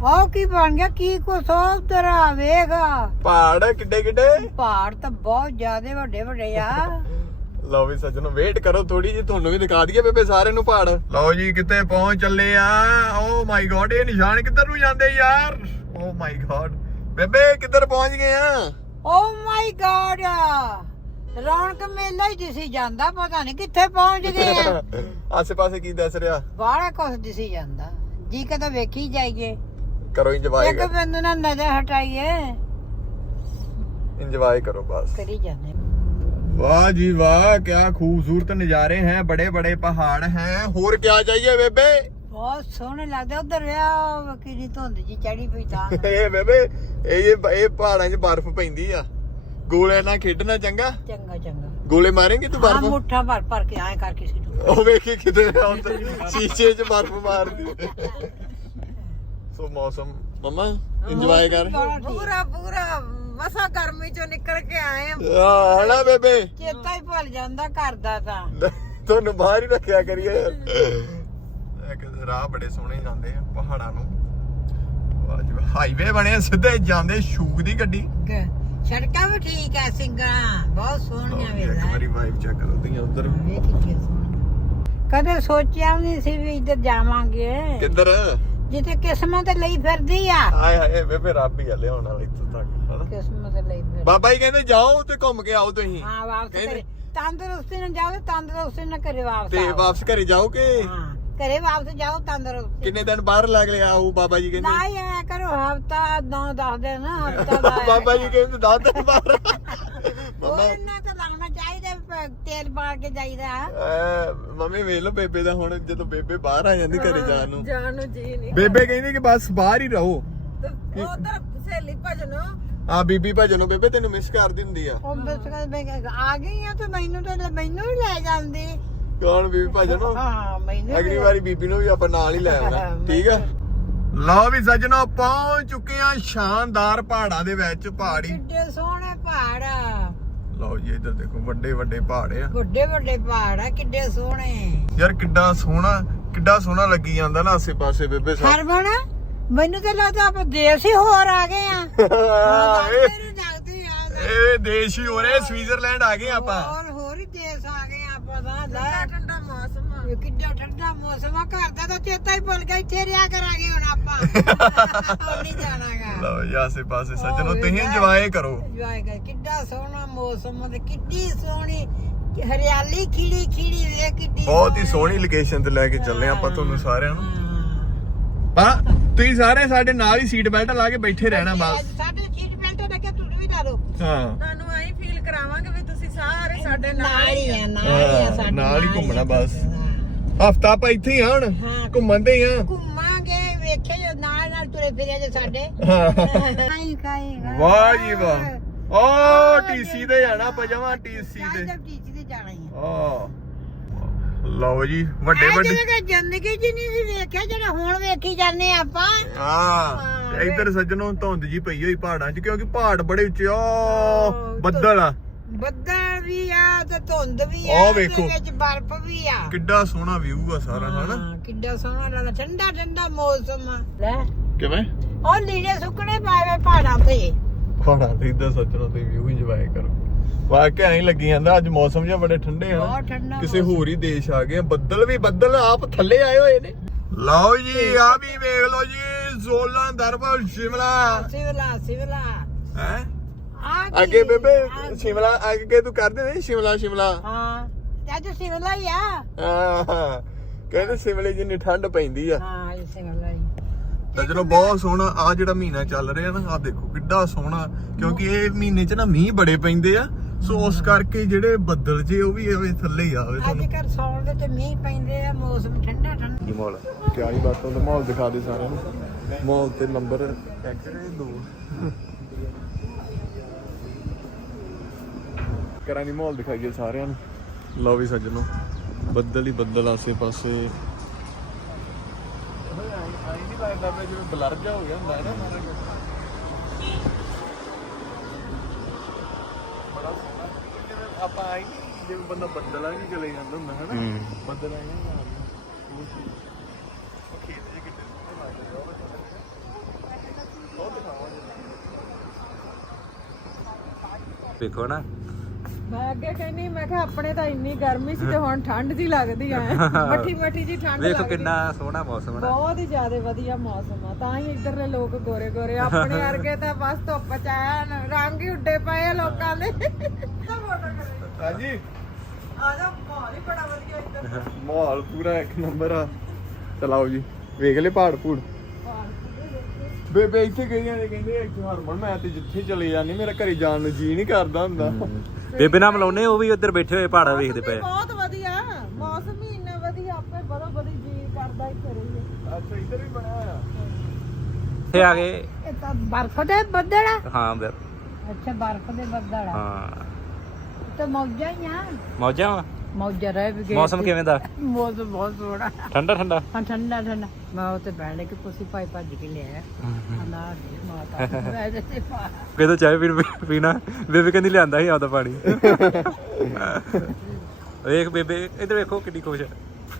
ਆਹ ਕੀ ਬਣ ਗਿਆ? ਕੀ ਕੁਛ ਉਹ ਤੇਰਾ ਵੇਗਾ ਪਹਾੜ ਕਿੱਡੇ ਕਿੱਡੇ? ਪਹਾੜ ਤਾਂ ਬਹੁਤ ਜ਼ਿਆਦੇ ਵੱਡੇ ਵੱਡੇ ਆ। ਲਓ ਵੀ ਸੱਜਣੋ ਵੇਟ ਕਰੋ ਥੋੜੀ ਜੀ ਤੁਹਾਨੂੰ ਵੀ ਦਿਖਾ ਦਈਏ ਬੇਬੇ ਸਾਰੇ ਨੂੰ ਪਹਾੜ। ਲਓ ਜੀ ਕਿਤੇ ਪਹੁੰਚ ਚੱਲੇ ਆ? ਓ ਮਾਈ ਗੋਡ ਇਹ ਨਿਸ਼ਾਨ ਕਿੱਧਰ ਨੂੰ ਜਾਂਦੇ ਯਾਰ? ਓ ਮਾਈ ਗੋਡ ਬੇਬੇ ਕਿੱਧਰ ਪਹੁੰਚ ਗਏ ਆ? ਓ ਮਾਈ ਗੋਡ ਆ। ਰੌਣਕ ਮੇਲਾ ਹੀ ਦਿਸੀ ਜਾਂਦਾ ਪਤਾ ਨਹੀਂ ਕਿੱਥੇ ਪਹੁੰਚ ਗਏ ਆ। (laughs) ਆਸੇ-ਪਾਸੇ ਕੀ ਦੱਸ ਰਿਹਾ? ਬਾਹਲਾ ਕੁਝ ਦਿਸੀ ਜਾਂਦਾ। ਜੀ ਕਦੋਂ ਵੇਖੀ ਜਾਈਏ? ਕਰੋ ਇੰਜੋਏ ਇੱਕ ਬਿੰਦੂ ਨਾਲ ਨਜ਼ਰ ਹਟਾਈਏ। ਇੰਜੋਏ ਕਰੋ ਬਸ। ਕਰੀ ਜਾਂਦੇ। ਵਾਹ ਜੀ ਵਾਹ ਕਿਆ ਖੂਬਸੂਰਤ ਨਜ਼ਾਰੇ ਹੈ ਬੜੇ ਬੜੇ ਪਹਾੜ ਹੈ। ਹੋਰ ਕਿਆ ਚਾਹੀਏ ਬੇਬੇ? ਬਹੁਤ ਸੋਹਣੇ ਲੱਗਦੇ ਉਧਰ ਆ ਕਿਹਦੀ ਧੁੰਦ ਜੀ ਚੜੀ ਪਈ ਤਾਂ। (laughs) ਇਹ ਬੇਬੇ ਇਹ ਇਹ ਪਹਾੜਾਂ 'ਚ ਬਰਫ਼ ਪੈਂਦੀ ਆ। ਗੋਲੇ ਨਾਲ ਖੇਡਣਾ ਚੰਗਾ? ਚੰਗਾ ਚੰਗਾ। ਗੋਲੇ ਮਾਰੇਂਗੇ ਤੂੰ ਆ ਬਰਫ਼ ਮੁੱਠਾ ਭਰ ਭਰ ਕੇ ਆਏ ਕਰ ਕਿਸੇ ਨੂੰ ਉਹ ਵੇਖੀ ਕਿਤੇ ਉੱਤੇ ਸ਼ੀਸ਼ੇ 'ਚ ਬਰਫ਼ ਮਾਰਦੀ। ਸੋ ਮੌਸਮ ਮਮਾ ਇੰਜੋਏ ਕਰ। ਪੂਰਾ ਪੂਰਾ ਮਸਾ ਗਰਮੀ ਚੋਂ ਨਿਕਲ ਕੇ ਆਏ ਆ। ਹਣਾ ਬੇਬੇ? ਚੇਤਾ ਹੀ ਭੁੱਲ ਜਾਂਦਾ ਘਰ ਦਾ ਤਾਂ। ਤੁਹਾਨੂੰ ਬਾਹਰ ਹੀ ਰੱਖਿਆ ਕਰੀਏ। ਇੱਕ ਰਾਹ ਬੜੇ ਸੋਹਣੇ ਜਾਂਦੇ ਆ ਪਹਾੜਾਂ ਨੂੰ। ਵਾਹ ਜੀ ਹਾਈਵੇ ਬਣੇ ਸਿੱਧੇ ਜਾਂਦੇ ਸ਼ੂਕ ਦੀ ਗੱਡੀ। ਕ- ਸੜਕਾਂ ਵੀ ਠੀਕ ਐ ਸਿੰਘਾਂ ਬਹੁਤ ਸੋਹਣੀਆਂ ਇੱਕ ਵੇਲਾ ਵਾਰੀ ਵਾਈਬ ਚੈੱਕ ਕਰੋ ਦੀਆਂ ਉਧਰ ਕਦੇ ਸੋਚਿਆ ਵੀ ਨਹੀਂ ਸੀ ਵੀ ਇੱਧਰ ਜਾਵਾਂਗੇ। ਕਿੱਧਰ? ਜਿੱਥੇ ਕਿਸਮਤ ਲਈ ਫਿਰਦੀ ਆ। ਆਏ ਹਾਏ ਬੇਬੇ ਰੱਬ ਹੀ ਆ ਲਿਆਉਣ ਵਾਲਾ ਇੱਥੋਂ ਤੱਕ ਹਨਾ? ਕਿਸਮਤ ਲਈ ਫਿਰਦੀ। ਬਾਬਾ ਜੀ ਕਹਿੰਦੇ ਜਾਓ ਤੇ ਘੁੰਮ ਕੇ ਆਓ ਤੁਸੀਂ। ਹਾਂ ਵਾਪਸ ਕਹਿੰਦੇ- ਕਰੇ ਤੰਦਰੁਸਤੀ ਨਾਲ ਜਾਓ ਤੇ ਤੰਦਰੁਸਤੀ ਨਾਲ ਘਰੇ ਵਾਪਸ ਤੇ ਆਓ। ਵਾਪਸ ਘਰੇ ਜਾਓਗੇ? ਹਾਂ। ਘਰੇ ਵਾਪਸ ਜਾਓ ਤੰਦਰੁਸਤੀ ਕਿੰਨੇ ਦਿਨ ਬਾਹਰ ਲੱਗ ਲਿਆ ਆਊ ਬਾਬਾ ਜੀ ਕਹਿੰਦੇ? ਨਾ ਹੀ ਆਇਆ ਕਰੋ ਹਫਤਾ 9 10 ਦਿਨ ਹਫਤਾ ਦਾ (laughs) ਬਾਬਾ ਜੀ ਕਹਿੰਦੇ ਦਸ ਦਿਨ ਬਾਹਰ। ਉਹ ਮਮਾ ਇੰਨਾ ਤਾਂ ਲੱਗਣਾ ਚਾਹੀਦਾ ਪ- ਤੇਲ ਪਾ ਕੇ ਜਾਈਦਾ। ਐ ਮੰਮੀ ਵੇਖ ਲਓ ਬੇਬੇ ਦਾ ਹੁਣ ਜਦੋਂ ਬੇਬੇ ਬਾਹਰ ਆ ਜਾਂਦੀ ਘਰੇ ਜਾਣ ਨੂੰ। ਜਾਣ ਨੂੰ ਜੀ ਨਹੀਂ ਬੇਬੇ ਕਹਿੰਦੀ ਕਿ ਬਸ ਬਾਹਰ ਹੀ ਰਹੋ। ਉਧਰ ਸਹੇਲੀ ਭਜਨ। ਆ ਬੀਬੀ ਭਜਨੋ ਬੇਬੇ ਤੈਨੂੰ ਮਿਸ ਕਰਦੀ ਹੁੰਦੀ ਆ। ਉਹ ਬਿਸਕਟ ਮੈਂ ਕਿਹਾ, ਆ ਗਈ ਆ ਤੇ ਮੈਨੂੰ ਤਾਂ ਲੈ- ਮੈਨੂੰ ਵੀ ਲੈ ਜਾਂਦੀ। ਕੌਣ ਬੀਬੀ ਭਜਨੋ। ਹਾਂ ਮੈਨੂੰ ਅਗਲੀ ਵਾਰੀ ਬੀਬੀ ਨੂੰ ਵੀ ਆਪਾਂ ਨਾਲ ਹੀ ਲੈ ਆਉਣਾ। ਠੀਕ ਆ? ਲਓ ਵੀ ਸੱਜਣੋ ਪਹੁੰਚ ਚੁੱਕੇ ਆ ਸ਼ਾਨਦਾਰ ਪਹਾੜਾਂ ਦੇ ਵਿੱਚ ਪਹਾੜੀ। ਕਿੱਡੇ ਸੋਹਣੇ ਪਹਾੜ ਆ। ਲਓ ਜੀ ਇੱਧਰ ਦੇਖੋ ਵੱਡੇ ਵੱਡੇ ਪਹਾੜ ਆ। ਵੱਡੇ ਵੱਡੇ ਪਹਾੜ ਆ ਕਿੱਡੇ ਸੋਹਣੇ। ਯਾਰ ਕਿੱਡਾ ਸੋਹਣਾ ਕਿੱਡਾ ਸੋਹਣਾ ਲੱਗੀ ਜਾਂਦਾ ਨਾ ਆਸੇ ਪਾਸੇ ਬੇਬੇ ਸਾ ਹਰਮਨ ਮੈਨੂੰ ਤਾਂ ਲੱਗਦਾ ਆਪਾਂ ਦੇਸ਼ ਹੀ ਹੋਰ ਆ ਗਏ ਆ। (laughs) ਇਹ ਆ ਦੇਸ਼ ਹੀ ਹੋ ਰਿਹਾ ਸਵਿਟਜ਼ਰਲੈਂਡ ਆ ਗਏ ਆਪਾਂ। ਹੋਰ ਹੋਰ ਹੀ ਦੇਸ਼ ਆ ਗਏ। ਆ ਆਪਾਂ ਤਾਂ ਲੈ ਠੰਡਾ ਮੌਸਮ ਆ। ਇਹ ਕਿੱਡਾ ਠੰਡਾ ਮੌਸਮ ਆ ਘਰ ਦਾ ਤਾਂ ਚੇਤਾ ਹੀ ਭੁੱਲ ਗਿਆ ਇੱਥੇ ਰਿਆ ਕਰਾਂਗੇ ਹੁਣ ਆਪਾਂ। (laughs) ਹੁਣ ਨਹੀਂ ਜਾਣਾਗਾ। ਲਓ ਜੀ ਆਸੇ ਪਾਸੇ ਸੱਜਣੋ ਤੁਸੀਂ ਇੰਜੋਏ ਕਰੋ। ਇੰਜੋਏ ਕਰ ਕਿੱਡਾ ਸੋਹਣਾ ਮੌਸਮ ਤੇ ਕਿੱਡੀ ਸੋਹਣੀ ਹਰਿਆਲੀ ਖਿੜੀ ਖਿੜੀ ਵੇ ਕਿੱਡੀ ਬਹੁਤ ਹੀ ਸੋਹਣੀ। ਲੋਕੇਸ਼ਨ ਤੇ ਲੈ ਕੇ ਚੱਲੇ ਆਪਾਂ ਤੁਹਾਨੂੰ ਸਾਰਿਆਂ ਨੂੰ। ਤੁਸੀਂ ਸਾਰੇ ਸਾਡੇ ਨਾਲ ਹੀ ਸੀਟ ਬੈਲਟ ਲਾ ਕੇ ਬੈਠੇ ਰਹਿਣਾ ਬਸ। ਸਾਡੇ ਸੀਟ ਬੈਲਟ ਲੱਗੇ ਤੁਸੀਂ ਵੀ ਲਾ ਲਓ। ਹਾਂ। ਤੁਹਾਨੂੰ ਐਂ ਫੀਲ ਕਰਾਵਾਂਗੇ ਵੀ ਤੁਸੀਂ ਸਾਰੇ ਸਾਡੇ ਨਾਲ ਹੀ ਹੀ ਆ ਆ। ਨਾਲ ਹੀ ਆ ਹਾਂ, ਸਾਡੇ ਨਾਲ ਹੀ ਆ। ਘੁੰਮਣਾ ਬਸ। ਹਫਤਾ ਆਪਾਂ ਇੱਥੇ ਹੀ ਆ ਹੁਣ ਹਾਂ। ਘੁੰਮਣ ਦੇ ਹੀ ਆ। ਘੁੰਮਾਂਗੇ ਵੇਖੇ ਜੋ ਨਾਲ ਨਾਲ ਤੁਰੇ ਫਿਰਿਆ ਜੇ ਸਾਡੇ। ਹਾਂ। ਕਾਈ ਕਾਈ ਵਾਹ ਜੀ ਵਾਹ। ਓ ਟੀਸੀ ਤੇ ਜਾਣਾ ਪਜਾਮਾ ਟੀਸੀ ਤੇ। ਜਦ ਟੀਚੀ ਤੇ ਜਾਣਾ ਹੀ ਆ। ਆ ਲਓ ਜੀ ਵੱਡੇ ਇਹ ਵੱਡੇ। ਜਿਹੜਾ ਜ਼ਿੰਦਗੀ ਚ ਨਹੀਂ ਸੀ ਵੇਖਿਆ ਜਿਹੜਾ ਹੁਣ ਵੇਖੀ ਜਾਂਦੇ ਆਪਾਂ। ਹਾਂ ਤੇ ਇੱਧਰ ਸੱਜਣੋਂ ਧੁੰਦ ਜੀ ਪਈ ਹੋਈ ਪਹਾੜਾਂ 'ਚ ਕਿਉਂਕਿ ਪਹਾੜ ਬੜੇ ਉੱਚੇ ਆ। ਬੱਦਲ ਆ। ਬੱਦਲ ਵੀ ਆ ਤੇ ਧੁੰਦ ਵੀ ਆ ਆਹ ਤੇ ਵੇਖੋ। ਵਿੱਚ ਬਰਫ਼ ਵੀ ਆ। ਕਿੱਡਾ ਸੋਹਣਾ ਵਿਊ ਆ ਸਾਰਾ ਹਨਾ? ਹਾਂ, ਕਿੱਡਾ ਸੋਹਣਾ ਲੱਗਦਾ। ਠੰਡਾ ਠੰਡਾ ਮੌਸਮ ਆ। ਲੈ। ਕਿਵੇਂ? ਉਹ ਲੀੜੇ ਸੁੱਕਣੇ ਪਾਏ ਵੇ ਪਹਾੜਾਂ ਤੇ। ਪਹਾੜਾਂ ਤੇ ਇੱਧਰ ਸੱਜਣੋਂ ਤੇ ਵਿਊ ਇੰਜੋਏ ਕਰੋ। ਵਾਕਿਆ ਐਂ ਲੱਗੀ ਜਾਂਦਾ ਅੱਜ ਮੌਸਮ ਜਿਹਾ ਬੜੇ ਠੰਡੇ ਆ। ਬਹੁਤ ਠੰਡਾ ਕਿਸੇ ਹੋਰ ਹੀ ਦੇਸ਼ ਆ ਗਏ ਆ। ਬੱਦਲ ਵੀ ਬੱਦਲ ਆਪ ਥੱਲੇ ਆਏ ਹੋਏ ਨੇ। ਲਓ ਜੀ ਆ। ਵੀ ਵੇਖ ਲਓ ਜੀ ਜ਼ੋਲਾਂ ਦਰਬਾਰ ਸ਼ਿਮਲਾ। ਸਿਵਲਾ ਸਿਵਲਾ ਹੈ? ਆ ਕੀ? ਅੱਗੇ ਬੇਬੇ ਆ- ਸ਼ਿਮਲਾ ਅੱਗੇ ਤੂੰ ਕਰਦੇ ਨਹੀਂ ਸ਼ਿਮਲਾ ਸ਼ਿਮਲਾ? ਹਾਂ ਤੇ ਅੱਜ ਸਿਵਲਾ ਹੀ ਆ। ਹਾਂ ਕਹਿੰਦੇ ਸ਼ਿਮਲੇ ਜਿੰਨੀ ਠੰਡ ਪੈਂਦੀ ਆ। ਹਾਂ ਇਹ ਸਿਵਲਾ ਹੀ। ਤਾਂ ਚਲੋ ਬਹੁਤ ਸੋਹਣਾ ਆ ਜਿਹੜਾ ਮਹੀਨਾ ਚੱਲ ਰਿਹਾ ਨਾ ਆ ਦੇਖੋ ਕਿੱਡਾ ਸੋਹਣਾ। ਕਿਉਂਕਿ ਇਹ ਮਹੀਨੇ 'ਚ ਨਾ ਮੀਂਹ ਬੜੇ ਪੈਂਦੇ ਆ। ਸੋ ਉਸ ਕਰਕੇ ਜਿਹੜੇ ਬੱਦਲ ਜੇ ਉਹ ਵੀ ਐਵੇਂ ਥੱਲੇ ਹੀ ਆਵੇ ਅੱਜ ਤੁਹਾਨੂੰ ਕੱਲ ਸੌਣ ਦੇ ਤੇ ਮੀਂਹ ਪੈਂਦੇ ਆ ਮੌਸਮ ਠੰਡਾ ਠੰਡਾ। ਕੀ ਮਾਹੌਲ ਕਿਆ ਹੀ ਬਾਤ ਹੁੰਦਾ ਮਾਹੌਲ ਦਿਖਾ ਦੇ ਸਾਰਿਆਂ ਨੂੰ। ਮਾਹੌਲ ਤੇ ਨੰਬਰ ਐਕਚੁਅਲੀ ਦੋ। ਕਰਾਂ ਦੀ ਮਾਹੌਲ ਦਿਖਾਈਏ ਸਾਰਿਆਂ ਨੂੰ ਲਓ ਵੀ ਸੱਜਣੋ ਬੱਦਲ ਹੀ ਬੱਦਲ ਆਸੇ ਪਾਸੇ ਆਈ ਨਹੀਂ ਲੱਗਦਾ ਪਿਆ ਜਿਵੇਂ ਬਲਰ ਜਾ ਹੋ ਗਿਆ ਹੁੰਦਾ ਹੈ ਨਾ ਮਾਰਾ ਜਿਹਾ। ਬੜਾ ਸੋਹਣਾ ਜਿਵੇਂ ਆਪਾਂ ਆਈ ਨਹੀਂ ਜਿਵੇਂ ਬੰਦਾ ਬੱਦਲਾਂ ਵੀ ਚਲੇ ਜਾਂਦਾ ਹੁੰਦਾ ਹੈ ਨਾ ਬੱਦਲ ਆਈ ਨਹੀਂ ਜਾਂਦਾ ਉਹ ਚੀਜ਼ ਉਹ ਖੇਤ ਜਿਹੇ ਕਿੱਡੇ ਸੋਹਣੇ ਲੱਗਦੇ ਆ, ਉਹ ਬੱਦਲ। ਉਹ ਦਿਖਾਵਾਂਗੇ ਵੇਖੋ ਨਾ ਮੈਂ ਅੱਗੇ ਕਹਿੰਨੀ ਮੈਂ ਕਿਹਾ ਆਪਣੇ ਤਾਂ ਇੰਨੀ ਗਰਮੀ ਸੀ ਤੇ ਹੁਣ ਠੰਡ ਜੀ ਲੱਗਦੀ ਆ (laughs) ਮੱਠੀ ਮੱਠੀ ਜੀ ਠੰਡ ਵੇਖੋ ਲੱਗਦੀ। ਕਿੰਨਾ ਸੋਹਣਾ ਮੌਸਮ ਹੈ ਨਾ। ਬਹੁਤ ਹੀ ਜ਼ਿਆਦਾ ਵਧੀਆ ਮੌਸਮ ਆ। ਤਾਂ ਹੀ ਇੱਧਰਲੇ ਲੋਕ ਗੋਰੇ ਗੋਰੇ ਆਪਣੇ (laughs) ਵਰਗੇ ਤਾਂ ਬਸ ਧੁੱਪ ਚ ਆਇਆ ਨਾ, ਰੰਗ ਹੀ ਉੱਡੇ ਪਏ ਆ ਲੋਕਾਂ ਦੇ। (laughs) ਹਾਂਜੀ। ਆ ਜਾ ਮਾਹੌਲ ਹੀ ਬੜਾ ਵਧੀਆ ਇੱਧਰ। ਮਾਹੌਲ ਪੂਰਾ ਇੱਕ ਨੰਬਰ ਆ। ਚਲਾਓ ਜੀ। ਵੇਖ ਲੈ ਪਹਾੜ ਪੂੜ। ਬੇਬੇ ਇੱਥੇ ਗਈਆਂ ਨੇ ਕਹਿੰਦੇ ਇੱਥੇ ਹਰਮਨ ਮੈਂ ਤੇ ਜਿੱਥੇ ਚਲੇ ਜਾਂਦੀ ਮੇਰਾ ਘਰੇ ਜਾਣ ਨੂੰ ਜੀ ਨਹੀਂ ਕਰਦਾ ਹੁੰਦਾ। ਬੇਬੇ ਨਾਲ ਮਿਲਾਉਨੇ ਉਹ ਵੀ ਉੱਧਰ ਬੈਠੇ ਹੋਏ ਪਹਾੜਾਂ ਵੇਖਦੇ ਪਏ ਬਹੁਤ ਵਧੀਆ ਮੌਸਮ ਹੀ ਇੰਨਾ ਵਧੀਆ ਆਪੇ ਬੜਾ ਬੜੀ ਜੀ ਕਰਦਾ ਇੱਥੇ ਰਹੀਏ। ਅੱਛਾ ਇੱਧਰ ਵੀ ਬਣਿਆ ਹੋਇਆ? ਇੱਥੇ ਆ ਗਏ ਇਹ ਤਾਂ ਬਰਫ਼ ਦੇ ਬੱਦਲ ਆ। ਹਾਂ ਬਰ ਅੱਛਾ ਬਰਫ਼ ਦੇ ਬੱਦਲ ਆ। ਹਾਂ। ਤੇ ਮੌਜਾਂ ਹੀ ਆ। ਮੌਜਾਂ ਵਾ? ਮੌਜਾਂ ਰਹਿ ਵੀ ਗਏ ਮੌਸਮ ਕਿਵੇਂ ਦਾ? ਮੌਸਮ ਬਹੁਤ ਸੋਹਣਾ। ਠੰਡਾ ਠੰਡਾ? ਹਾਂ ਠੰਡਾ ਠੰਡਾ। ਮੈਂ ਉੱਤੇ ਬੈਠ ਲੈ ਕੇ ਪੁੱਛੀ ਭਾਈ ਭੱਜ ਕੇ ਲਿਆਇਆ। ਅੱਲਾ ਦੀ ਮਾਤਾ ਮੈਂ ਤੇ ਪਾ। ਕਦੋਂ ਚਾਹ ਪੀਣ ਪੀਣਾ? ਬੇਬੇ ਕਹਿੰਦੀ ਲਿਆਂਦਾ ਸੀ ਆਦਾ ਪਾਣੀ। ਵੇਖ ਬੇਬੇ ਇੱਧਰ ਵੇਖੋ ਕਿੰਨੀ ਖੁਸ਼ ਹੈ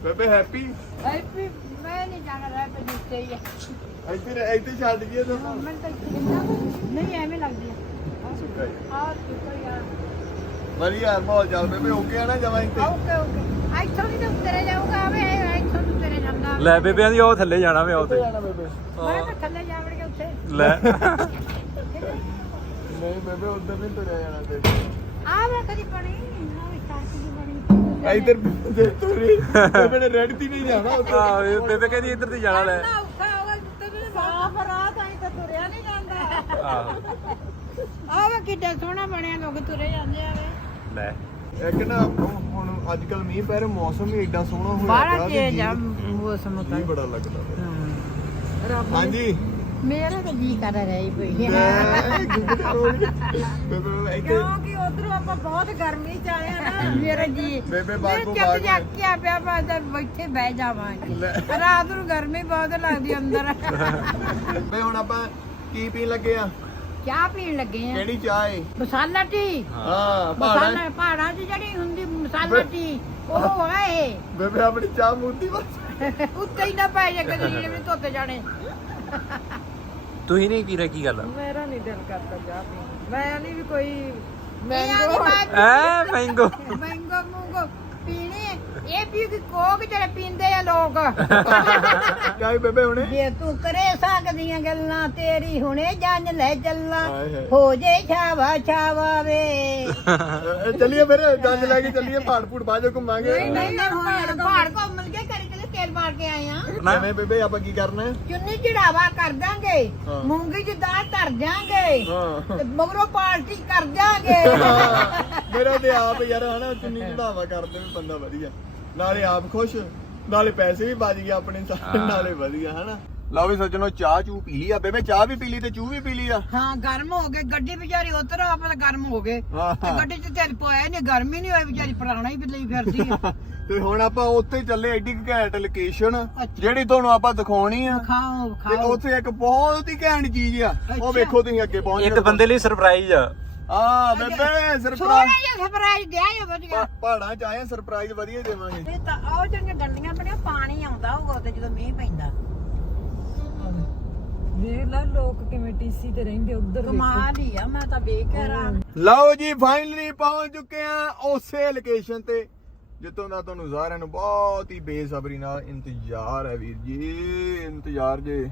ਬੇਬੇ ਹੈਪੀ ਹੈਪੀ ਮੈਂ ਨਹੀਂ ਜਾਣਾ ਰਹਿ ਪੇ ਜਿੱਤੇ ਹੀ ਆ। ਇੱਥੇ ਇੱਥੇ ਛੱਡ ਗਈ ਤਾਂ। ਮੈਂ ਤਾਂ ਨਹੀਂ ਐਵੇਂ ਲੱਗਦੀ ਆ। ਆ ਕੋਈ ਆ। ਵਧੀਆ ਮਾਹੌਲ ਚੱਲ ਬੇਬੇ ਓਕੇ ਆ ਨਾ ਜਮਾ ਇੱਥੇ। ਓਕੇ ਓਕੇ ਇੱਥੋਂ ਦੀ ਤਾਂ ਉੱਤਰੇ ਜਾਊਗਾ ਵੇ ਇੱਥੋਂ ਦੀ ਉੱਤਰੇ ਜਾਂਦਾ ਲੈ ਬੇਬਿਆਂ ਦੀ ਉਹ ਥੱਲੇ ਜਾਣਾ ਵੇ ਉੱਤੇ ਜਾਣਾ ਬੇਬੇ। ਮੈਂ ਤਾਂ ਥੱਲੇ ਜਾਵੜਗੇ ਉੱਥੇ। ਲੈ। ਨਹੀਂ ਬੇਬੇ ਉਧਰ ਨਹੀਂ ਤੁਰਿਆ ਜਾਣਾ ਤੇ ਆ ਵੇ ਕਦੀ ਬਣੀ ਵੇ ਦੀ ਇੱਧਰ ਦੇ ਤੁਰੀ। ਬੇਬੇ ਨੇ ਰੈਡ ਤੀ ਨਹੀਂ ਜਾਣਾ ਉੱਥੇ ਆ ਬੇਬੇ ਕਹਿੰਦੀ ਇੱਧਰ ਦੀ ਜਾਣਾ ਲੈ। ਵੀ ਸਾਫ਼ ਰਾਹ ਤਾਂ ਤਾਂ ਤੁਰਿਆ ਨਹੀਂ ਜਾਂਦਾ। ਆਹੋ ਆ ਵੇ ਕਿੱਡਾ ਸੋਹਣਾ ਬਣਿਆ ਲੋਕ ਤੁਰੇ ਜਾਂਦੇ ਆ ਵੇ। ਲੈ। ਇੱਕ ਨਾ ਹੁਣ ਅੱਜ ਕੱਲ ਮੀਂਹ ਪੈ ਰਿਹਾ ਮੌਸਮ ਵੀ ਏਡਾ ਸੋਹਣਾ ਹੋਇਆ ਬਾਹਲਾ ਪਿਆ ਕਿ ਤੇਜ਼ ਆ ਜੀਅ- ਮੌਸਮ ਤਾਂ। ਜੀਅ ਬੜਾ ਲੱਗਦਾ ਪਿਆ। ਰੱਬ ਹਾਂਜੀ। ਮੇਰਾ ਤਾਂ ਜੀ ਕਰ ਰਹੀ ਪਈ ਮੈਂ ਗੁੱਗਲ ਹੋ ਗਈ। ਬੇਬੇ ਇੱਥੇ ਕਿਉਂਕਿ ਉਧਰੋਂ ਆਪਾਂ ਬਹੁਤ ਗਰਮੀ ਚ ਆਏ ਆ ਨਾ ਮੇਰਾ ਜੀ ਬੇਬੇ ਮੇਰੇ ਬਾਗੋ ਚੱਕ ਬਾਗ ਜਾਕਿਆ ਪਿਆ ਬਸ ਤਾਂ ਬੈਠੇ ਬਹਿ ਜਾਵਾਂਗੇ। ਲੈ। ਰਾਤ ਨੂੰ ਗਰਮੀ ਬਹੁਤ ਲੱਗਦੀ ਅੰਦਰ। ਹੁਣ ਆਪਾਂ ਕੀ ਪੀਣ ਲੱਗੇ ਆ? ਚਾਹ ਪੀਣ ਲੱਗੇ ਆ। ਕਿਹੜੀ ਚਾਹ ਏ? ਮਸਾਲਾ ਟੀ ਹਾਂ ਪਹਾੜਾਂ ਮਸਾਲਾ ਪਹਾੜਾਂ 'ਚ ਜਿਹੜੀ ਹੁੰਦੀ ਮਸਾਲਾ ਟੀ ਉਹ ਹੈ ਇਹ। ਬੇਬੇ ਆਪਣੀ ਚਾਹ ਮੂਤੀ ਬਸ। ਉੱਤੇ ਹੀ ਨਾ ਪੈ ਜਾ ਕਦੇ ਜਿਹੜੇ ਵੀ ਧੋਤੇ ਜਾਣੇ। ਤੁਸੀਂ ਨਹੀਂ ਪੀ ਰਹੇ ਕੀ ਗੱਲ ਮੇਰਾ ਨਹੀਂ ਦਿਲ ਕਰਦਾ ਚਾਹ ਪੀਣ ਨੂੰ। ਮੈਂ ਨਹੀਂ ਵੀ ਕੋਈ ਇਹ ਆਂਦੀ ਮੈਂਗੋ ਮੈਂ ਐ ਮੈਂਗੋ ਮੈਂਗੋ ਮੂੰਗੋ ਇਹ ਪੀ ਕੇ ਕੋਕ ਜਿਹੜੇ ਪੀਂਦੇ ਆ ਲੋਕ। ਏ ਬੇਬੇ ਹੁਣੇ? ਜੇ ਤੂੰ ਕਰੇ ਸਕਦੀਆਂ ਗੱਲਾਂ ਤੇਰੀ ਹੁਣੇ ਜੰਨ ਲੈ ਚੱਲਾਂ। ਹਾਏ ਹਾਏ। ਹੋ ਜੇ ਛਾਵਾ ਛਾਵਾ ਵੇ ਅ, ਚੱਲੀਏ ਫਿਰ ਜੰਜ ਲੈ ਕੇ ਚੱਲੀਏ ਪਹਾੜ ਪੂੜ ਬਾਜੋ ਘੁੰਮਾਂਗੇ। ਨਹੀਂ ਨਾ ਪਹਾੜ ਪਹਾੜ ਘੁੰਮ ਕੇ ਕਰੀ ਕਰੀ ਤੇਲ ਮਾਰ ਕੇ ਆਏ ਆ। ਕਿਵੇਂ ਬੇਬੇ ਆਪਾਂ ਕੀ ਕਰਨਾ? ਹੈ ਚੁੰਨੀ ਚੜਾਵਾ ਕਰ ਦਾਂਗੇ। ਹਾਂ। ਮੂੰਗੀ ਚ ਦਾਲ ਧਰ ਜਾਾਂਗੇ। ਹਾਂ। ਤੇ ਮਗਰੋਂ ਪਾਰਟੀ ਕਰ ਜਾਾਂਗੇ। ਮੇਰਾ ਤੇ ਆਪ ਯਾਰ ਹਨਾ ਚੁੰਨੀ ਚੜਾਵਾ ਕਰਦੇ ਵੀ ਬੰਦਾ ਵਧੀਆ। ਨਾਲੇ ਆਪ ਖੁਸ਼ ਨਾਲੇ ਪੈਸੇ ਵੀ ਬਚ ਗਏ ਆਪਣੇ ਸਾਰੇ ਨਾਲੇ ਵਧੀਆ ਹਨਾ? ਲਓ ਵੀ ਸੱਜਣੋ ਚਾਹ ਚੂ ਪੀ ਲਈ ਆ। ਬੇਬੇ ਚਾਹ ਵੀ ਪੀ ਲਈ ਤੇ ਚੂ ਵੀ ਪੀ ਲਈ ਆ? ਹਾਂ ਗਰਮ ਹੋ ਗਏ। ਗੱਡੀ ਵਿਚਾਰੀ ਉਤਰ ਆਪਾਂ ਤਾਂ ਗਰਮ ਹੋ ਗਏ। ਤੇ ਗੱਡੀ ਚ ਤੇਲ ਪਾਇਆ ਨਹੀਂ ਗਰਮੀ ਨਹੀਂ ਹੋਈ ਵਿਚਾਰੀ ਪੁਰਾਣਾ ਹੀ ਲਈ ਫਿਰਦੀ ਆ। (laughs) ਤੇ ਹੁਣ ਆਪਾਂ ਉੱਥੇ ਚੱਲੇ ਐਡੀ ਕੁ ਘੈਂਟ ਲੋਕੇਸ਼ਨ ਜਿਹੜੀ ਤੁਹਾਨੂੰ ਆਪਾਂ ਦਿਖਾਉਣੀ ਆ। ਖਾਓ ਤੇ ਖਾਓ ਉੱਥੇ ਇੱਕ ਬਹੁਤ ਹੀ ਘੈਂਟ ਚੀਜ਼ ਆ। ਉਹ। ਵੇਖੋ ਤੁਸੀਂ ਅੱਗੇ ਪਹੁੰਚ ਇੱਕ ਬੰਦੇ ਲਈ ਸਰਪ੍ਰਾਈਜ਼ ਆ। ਆ ਬੇਬੇ ਸੋਹਣਾ ਸਰਪ੍ਰਾਈਜ਼ ਜਿਹਾ ਸਰਪ੍ਰਾਈਜ਼ ਦਿਆ ਜੋ ਵਧੀਆ। ਪਹਾੜਾਂ ਚ ਆਏ ਸਰਪ੍ਰਾਈਜ਼ ਵਧੀਆ ਦੇਵਾਂਗੇ। ਇਹ ਤਾਂ ਆਹ ਜਿਹੜੀਆਂ ਡੰਡੀਆਂ ਬਣੀਆਂ ਪਾਣੀ ਆਉਂਦਾ ਹੋਊਗਾ ਤੇ ਜਦੋਂ ਮੀਂਹ ਪੈਂਦਾ। ਵੇਖ ਲੈ ਲੋਕ ਕਿਵੇਂ ਟੀਸੀ ਤੇ ਰਹਿੰਦੇ ਉਧਰ ਕਮਾਲ ਹੀ ਆ ਮੈਂ ਤਾਂ ਵੇਖ ਕੇ ਹੈਰਾਨ। ਲਓ ਜੀ ਫਾਈਨਲੀ ਪਹੁੰਚ ਚੁੱਕੇ ਆ ਉਸੇ ਲੋਕੇਸ਼ਨ ਤੇ ਜਿੱਥੋਂ ਦਾ ਤੁਹਾਨੂੰ ਸਾਰਿਆਂ ਨੂੰ ਬਹੁਤ ਹੀ ਬੇਸਬਰੀ ਨਾਲ ਇੰਤਜ਼ਾਰ ਹੈ ਵੀਰ ਜੀ ਇੰਤਜ਼ਾਰ ਜੇ।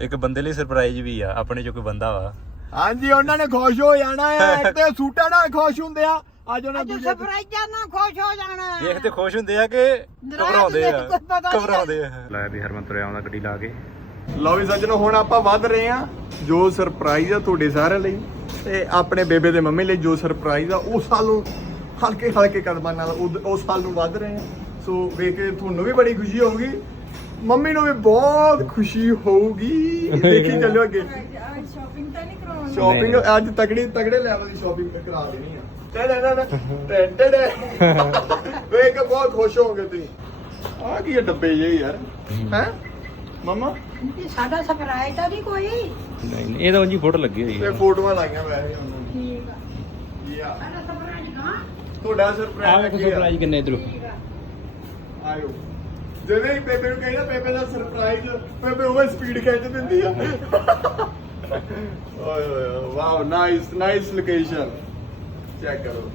ਇੱਕ ਬੰਦੇ ਲਈ ਸਰਪ੍ਰਾਈਜ਼ ਵੀ ਆ ਆਪਣੇ ਚੋਂ ਕੋਈ ਬੰਦਾ ਵਾ। ਹਾਂਜੀ ਉਹਨਾਂ ਨੇ ਖੁਸ਼ ਹੋ ਜਾਣਾ ਹੈ। (laughs) ਇੱਕ ਤੇ ਸੂਟਾਂ ਨਾਲ ਖੁਸ਼ ਹੁੰਦੇ ਆ। ਅੱਜ ਉਹਨਾਂ ਅੱਜ ਦੂਜੇ ਸਰਪ੍ਰਾਈਜ਼ਾਂ ਨਾਲ ਖੁਸ਼ ਹੋ ਜਾਣਾ ਦੇਖ ਤੇ ਖੁਸ਼ ਹੁੰਦੇ ਆ ਕਿ ਘਬਰਾਉਂਦੇ ਆ। ਘਬਰਾਉਂਦੇ ਆ। ਲੈ ਵੀ ਹਰਮਨ ਤੁਰਿਆ ਆਉਂਦਾ ਗੱਡੀ ਲਾ ਕੇ। ਲਓ ਵੀ ਸੱਜਣੋ ਹੁਣ ਆਪਾਂ ਵੱਧ ਰਹੇ ਆ ਜੋ ਸਰਪ੍ਰਾਈਜ਼ ਆ ਤੁਹਾਡੇ ਸਾਰਿਆਂ ਲਈ ਤੇ ਆਪਣੇ ਬੇਬੇ ਦੇ ਮੰਮੀ ਲਈ ਜੋ ਸਰਪ੍ਰਾਈਜ਼ ਆ ਉਹ ਸਾਲੋਂ ਹਲਕੇ ਹਲਕੇ ਕਦਮਾਂ ਨਾਲ ਉਸ ਸਾਲ ਨੂੰ ਵੱਧ ਰਹੇ ਆ ਸੋ ਵੇਖ ਕੇ ਤੁਹਾਨੂੰ ਵੀ ਬੜੀ ਖੁਸ਼ੀ ਹੋਊਗੀ। ਮੰਮੀ ਨੂੰ ਵੀ ਬਹੁਤ ਖੁਸ਼ੀ ਹੋਊਗੀ। ਦੇਖੀ ਚੱਲਿਓ ਅੱਗੇ। ਸ਼ਾਪਿੰਗ ਤਾਂ ਨਹੀਂ ਸ਼ਾਪਿੰਗ ਅੱਜ ਤਗੜੀ ਤਗੜੇ ਲੈਵਲ ਦੀ ਸ਼ਾਪਿੰਗ ਕਰਾ ਦੇਣੀ ਆ। ਟੜੇ ਟੜੇ ਟੜੇ ਵੇਖ ਕੇ ਬਹੁਤ ਖੁਸ਼ ਹੋਗੇ ਤੁਸੀਂ। ਆ ਕੀ ਇਹ ਡੱਬੇ ਜੇ ਯਾਰ? ਹੈ। ਮਮਾ? ਇਹ ਸਾਡਾ ਸਰਪ੍ਰਾਈਜ਼ ਤਾਂ ਨਹੀਂ ਕੋਈ। ਨਹੀਂ ਨਹੀਂ, ਇਹ ਤਾਂ ਉਂਝ ਫੋਟੋ ਲੱਗੀ ਹੋਈ ਤੇ ਹੈ ਫੋਟੋਆਂ ਲਾਈਆਂ ਵੈਸੇ ਉਹਨਾਂ। ਨੇ ਠੀਕ ਆ। ਯਾ ਸਾਡਾ ਸਰਪ੍ਰਾਈਜ਼ ਨਾ ਤੁਹਾਡਾ ਆ ਸਰਪ੍ਰਾਈਜ਼ ਵੇਖੋ ਕੀ ਆ? ਸਰਪ੍ਰਾਈਜ਼ ਕਿੰਨੇ ਇਧਰੋਂ। ਆਇਓ। ਜਦੋਂ ਹੀ ਬੇਬੇ ਨੂੰ ਕਹਿੰਦਾ ਬੇਬੇ ਦਾ ਸਰਪ੍ਰਾਈਜ਼ ਬੇਬੇ ਉਹ ਸਪੀਡ ਖਿੱਚ ਦਿੰਦੀ ਆ। (laughs) ਓਏ ਓਏ wow nice nice location check ਕਰੋ।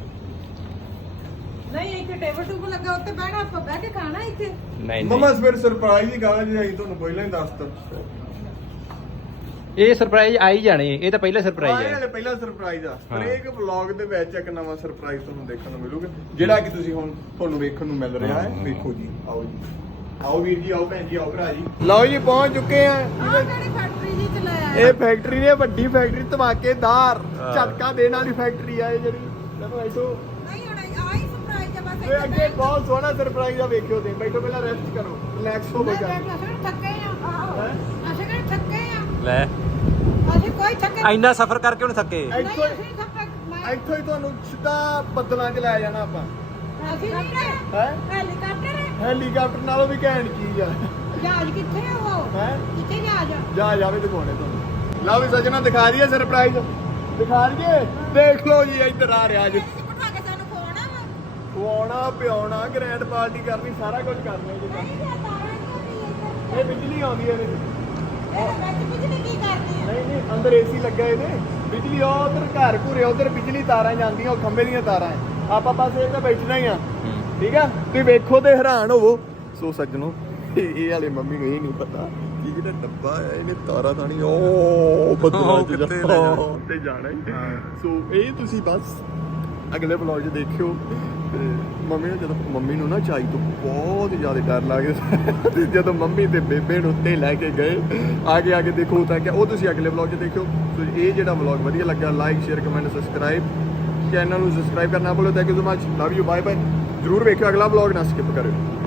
ਨਹੀਂ ਇੱਥੇ ਟੇਬਲ ਟੂਬਲ ਲੱਗਾ ਉੱਤੇ ਬਹਿਣਾ ਆਪਾਂ ਬਹਿ ਕੇ ਖਾਣਾ ਇੱਥੇ। ਨਹੀਂ ਮਮਾ ਫਿਰ ਸਰਪ੍ਰਾਈਜ਼ ਹੀ ਗਾਣਾ ਜੀ ਅਸੀਂ ਤੁਹਾਨੂੰ ਪਹਿਲਾਂ ਹੀ ਦੱਸਤਾ ਇਹ ਸਰਪ੍ਰਾਈਜ਼ ਆਈ ਜਾਣੇ ਇਹ ਤਾਂ ਪਹਿਲਾ ਸਰਪ੍ਰਾਈਜ਼ ਇਹ ਹੈ ਹਲੇ ਪਹਿਲਾ ਸਰਪ੍ਰਾਈਜ਼ ਆ। ਹਾਂ। ਹਰੇਕ ਵਲੌਗ ਦੇ ਵਿੱਚ ਇੱਕ ਨਵਾਂ ਸਰਪ੍ਰਾਈਜ਼ ਤੁਹਾਨੂੰ ਦੇਖਣ ਨੂੰ ਮਿਲੂਗਾ ਜਿਹੜਾ ਕਿ ਤੁਸੀਂ ਹੁਣ ਤੁਹਾਨੂੰ ਵੇਖਣ ਨੂੰ ਮਿਲ ਰਿਹਾ ਹੈ। ਵੇਖੋ ਜੀ ਆਓ ਜੀ। ਆਓ ਵੀਰ ਜੀ ਆਓ ਭੈਣ ਜੀ ਆਓ ਭਰਾ ਜੀ। ਲਓ ਜੀ ਪਹੁੰਚ ਚੁੱਕੇ ਆ। ਆਹ ਕਿਹੜੀ ਫੈਕਟਰੀ ਜੀ ਚਲਾਇਆ? ਇਹ ਫੈਕਟਰੀ ਨੇ ਵੱਡੀ ਫੈਕਟਰੀ ਧਮਾਕੇਦਾਰ। ਹਾਂ। ਝਟਕਾ ਦੇਣ ਵਾਲੀ ਫੈਕਟਰੀ ਆ ਇਹ ਜਿਹੜੀ। ਚਲੋ ਐਸੋ ਨਹੀਂ ਹੁਣ ਆਹੀ ਸਰਪ੍ਰਾਈਜ਼ ਆ ਬਸ ਅੱਗੇ ਬਹੁਤ ਸੋਹਣਾ ਸਰਪ੍ਰਾਈਜ਼ ਆ ਵੇਖਿਓ ਤੇ ਬੈਠੋ ਪਹਿਲਾਂ ਰੈਸਟ ਕਰੋ। ਰਿਲੈਕਸ ਹੋਵੋ ਜਾ ਕੇ। ਅਸੀਂ ਥੱਕੇ ਆ। ਹੈਂ? ਅਸੀਂ ਕਿਹੜੇ ਥੱਕੇ ਆ? ਲੈ। ਅਸੀਂ ਕੋਈ ਥੱਕੇ ਇੰਨਾ ਸਫ਼ਰ ਕਰਕੇ ਹੁਣ ਥੱਕੇ। ਇੱਥੋਂ ਨਹੀਂ ਅਸੀਂ ਥੱਕੇ। ਮੈਂ- ਇੱਥੋਂ ਹੀ ਤੁਹਾਨੂੰ ਸਿੱਧਾ ਬੱਦਲਾਂ 'ਚ ਲੈ ਜਾਣਾ ਆਪਾਂ। ਅਸੀਂ ਨਹੀਂ ਹੈ? ਹੈਲੀਕਾਪਟਰ ਹੈ? ਹੈਲੀਕਾਪਟਰ ਨਾਲੋਂ ਵੀ ਘੈਂਟ ਚੀਜ਼ ਆ। ਜਹਾਜ਼ ਕਿੱਥੇ ਆ ਉਹ? ਹੈ? ਕਿੱਥੇ ਜਹਾਜ਼ ਆ? ਜਾ ਜਾਵੇ ਦਿਖਾਉਣੇ ਤੁਹਾਨੂੰ। ਲਓ ਵੀ ਸੱਜਣਾ ਦਿਖਾ ਦਈਏ ਸਰਪ੍ਰਾਈਜ਼ ਦਿਖਾ ਦਈਏ? ਦੇਖ ਲਓ ਜੀ ਇੱਧਰ ਆ ਰਿਹਾ ਅੱਜ ਤੁਸੀਂ ਬਿਠਾ ਕੇ ਸਾਨੂੰ ਖਵਾਉਣਾ ਵਾ। ਖਵਾਉਣਾ ਪਿਆਉਣਾ ਗ੍ਰੈਂਡ ਪਾਰਟੀ ਕਰਨੀ ਸਾਰਾ ਕੁਝ ਕਰਨਾ ਜੀ। ਨਹੀਂ ਇਹ ਤਾਰਾਂ ਨਹੀਂ ਹੁੰਦੀ ਇਹ ਬਿਜਲੀ ਆਉਂਦੀ ਹੈ ਇਹਦੇ। ਇਹ ਵਿੱਚ ਬਿਜਲੀ ਕੀ ਕਰਦੀ ਆ? ਨਹੀਂ ਨਹੀਂ ਅੰਦਰ ਏਸੀ ਲੱਗਾ ਇਹਦੇ। ਬਿਜਲੀ ਉਹ ਉਧਰ ਘਰ ਘੁਰੇ ਉਧਰ ਬਿਜਲੀ ਤਾਰਾਂ ਜਾਂਦੀਆਂ ਉਹ ਖੰਭੇ ਦੀਆਂ ਤਾਰਾਂ ਹੈ। ਆਪਾਂ ਬਸ ਇਹ ਤਾਂ ਬੈਠਣਾ ਹੀ ਆ। ਠੀਕ ਆ? ਤੁਸੀਂ ਵੇਖੋ ਤੇ ਹੈਰਾਨ ਹੋਵੋ। ਸੋ ਸੱਜਣੋ ਇਹ ਵਾਲੇ ਮੰਮੀ ਨੂੰ ਇਹ ਨਹੀਂ ਪਤਾ ਕਿ ਜਿਹੜਾ ਡੱਬਾ ਹੈ ਇਹਨੇ ਤਾਰਾਂ ਥਾਣੀ ਉਹ ਬਦਲਾ। ਤੇ ਜਾਣਾ। ਹੀ। ਸੋ ਇਹ ਤੁਸੀਂ ਬਸ ਅਗਲੇ ਵਲੌਗ 'ਚ ਦੇਖਿਓ। ਤੇ ਮੰਮੀ ਨੂੰ ਜਦੋਂ ਮੰਮੀ ਨੂੰ ਨਾ ਚਾਈ ਤੋਂ ਬਹੁਤ ਜ਼ਿਆਦਾ ਡਰ ਲੱਗਦਾ। ਤੇ ਜਦੋਂ ਮੰਮੀ ਤੇ ਬੇਬੇ ਨੂੰ ਉੱਤੇ ਲੈ ਕੇ ਗਏ ਆਗੇ ਆਗੇ ਦੇਖੋ ਤਾਂ ਕਿ ਉਹ ਤੁਸੀਂ ਅਗਲੇ ਵਲੌਗ 'ਚ ਦੇਖਿਓ। ਸੋ ਇਹ ਜਿਹੜਾ ਵਲੌਗ ਵਧੀਆ ਲੱਗਾ like share comment subscribe channel ਨੂੰ ਸਬਸਕ੍ਰਾਈਬ ਕਰਨਾ ਭੁੱਲੋ। Thank you so much love you bye bye ਜਰੂਰ ਵੇਖਿਓ ਅਗਲਾ ਵਲੌਗ ਨਾ ਸਕਿਪ ਕਰਿਓ।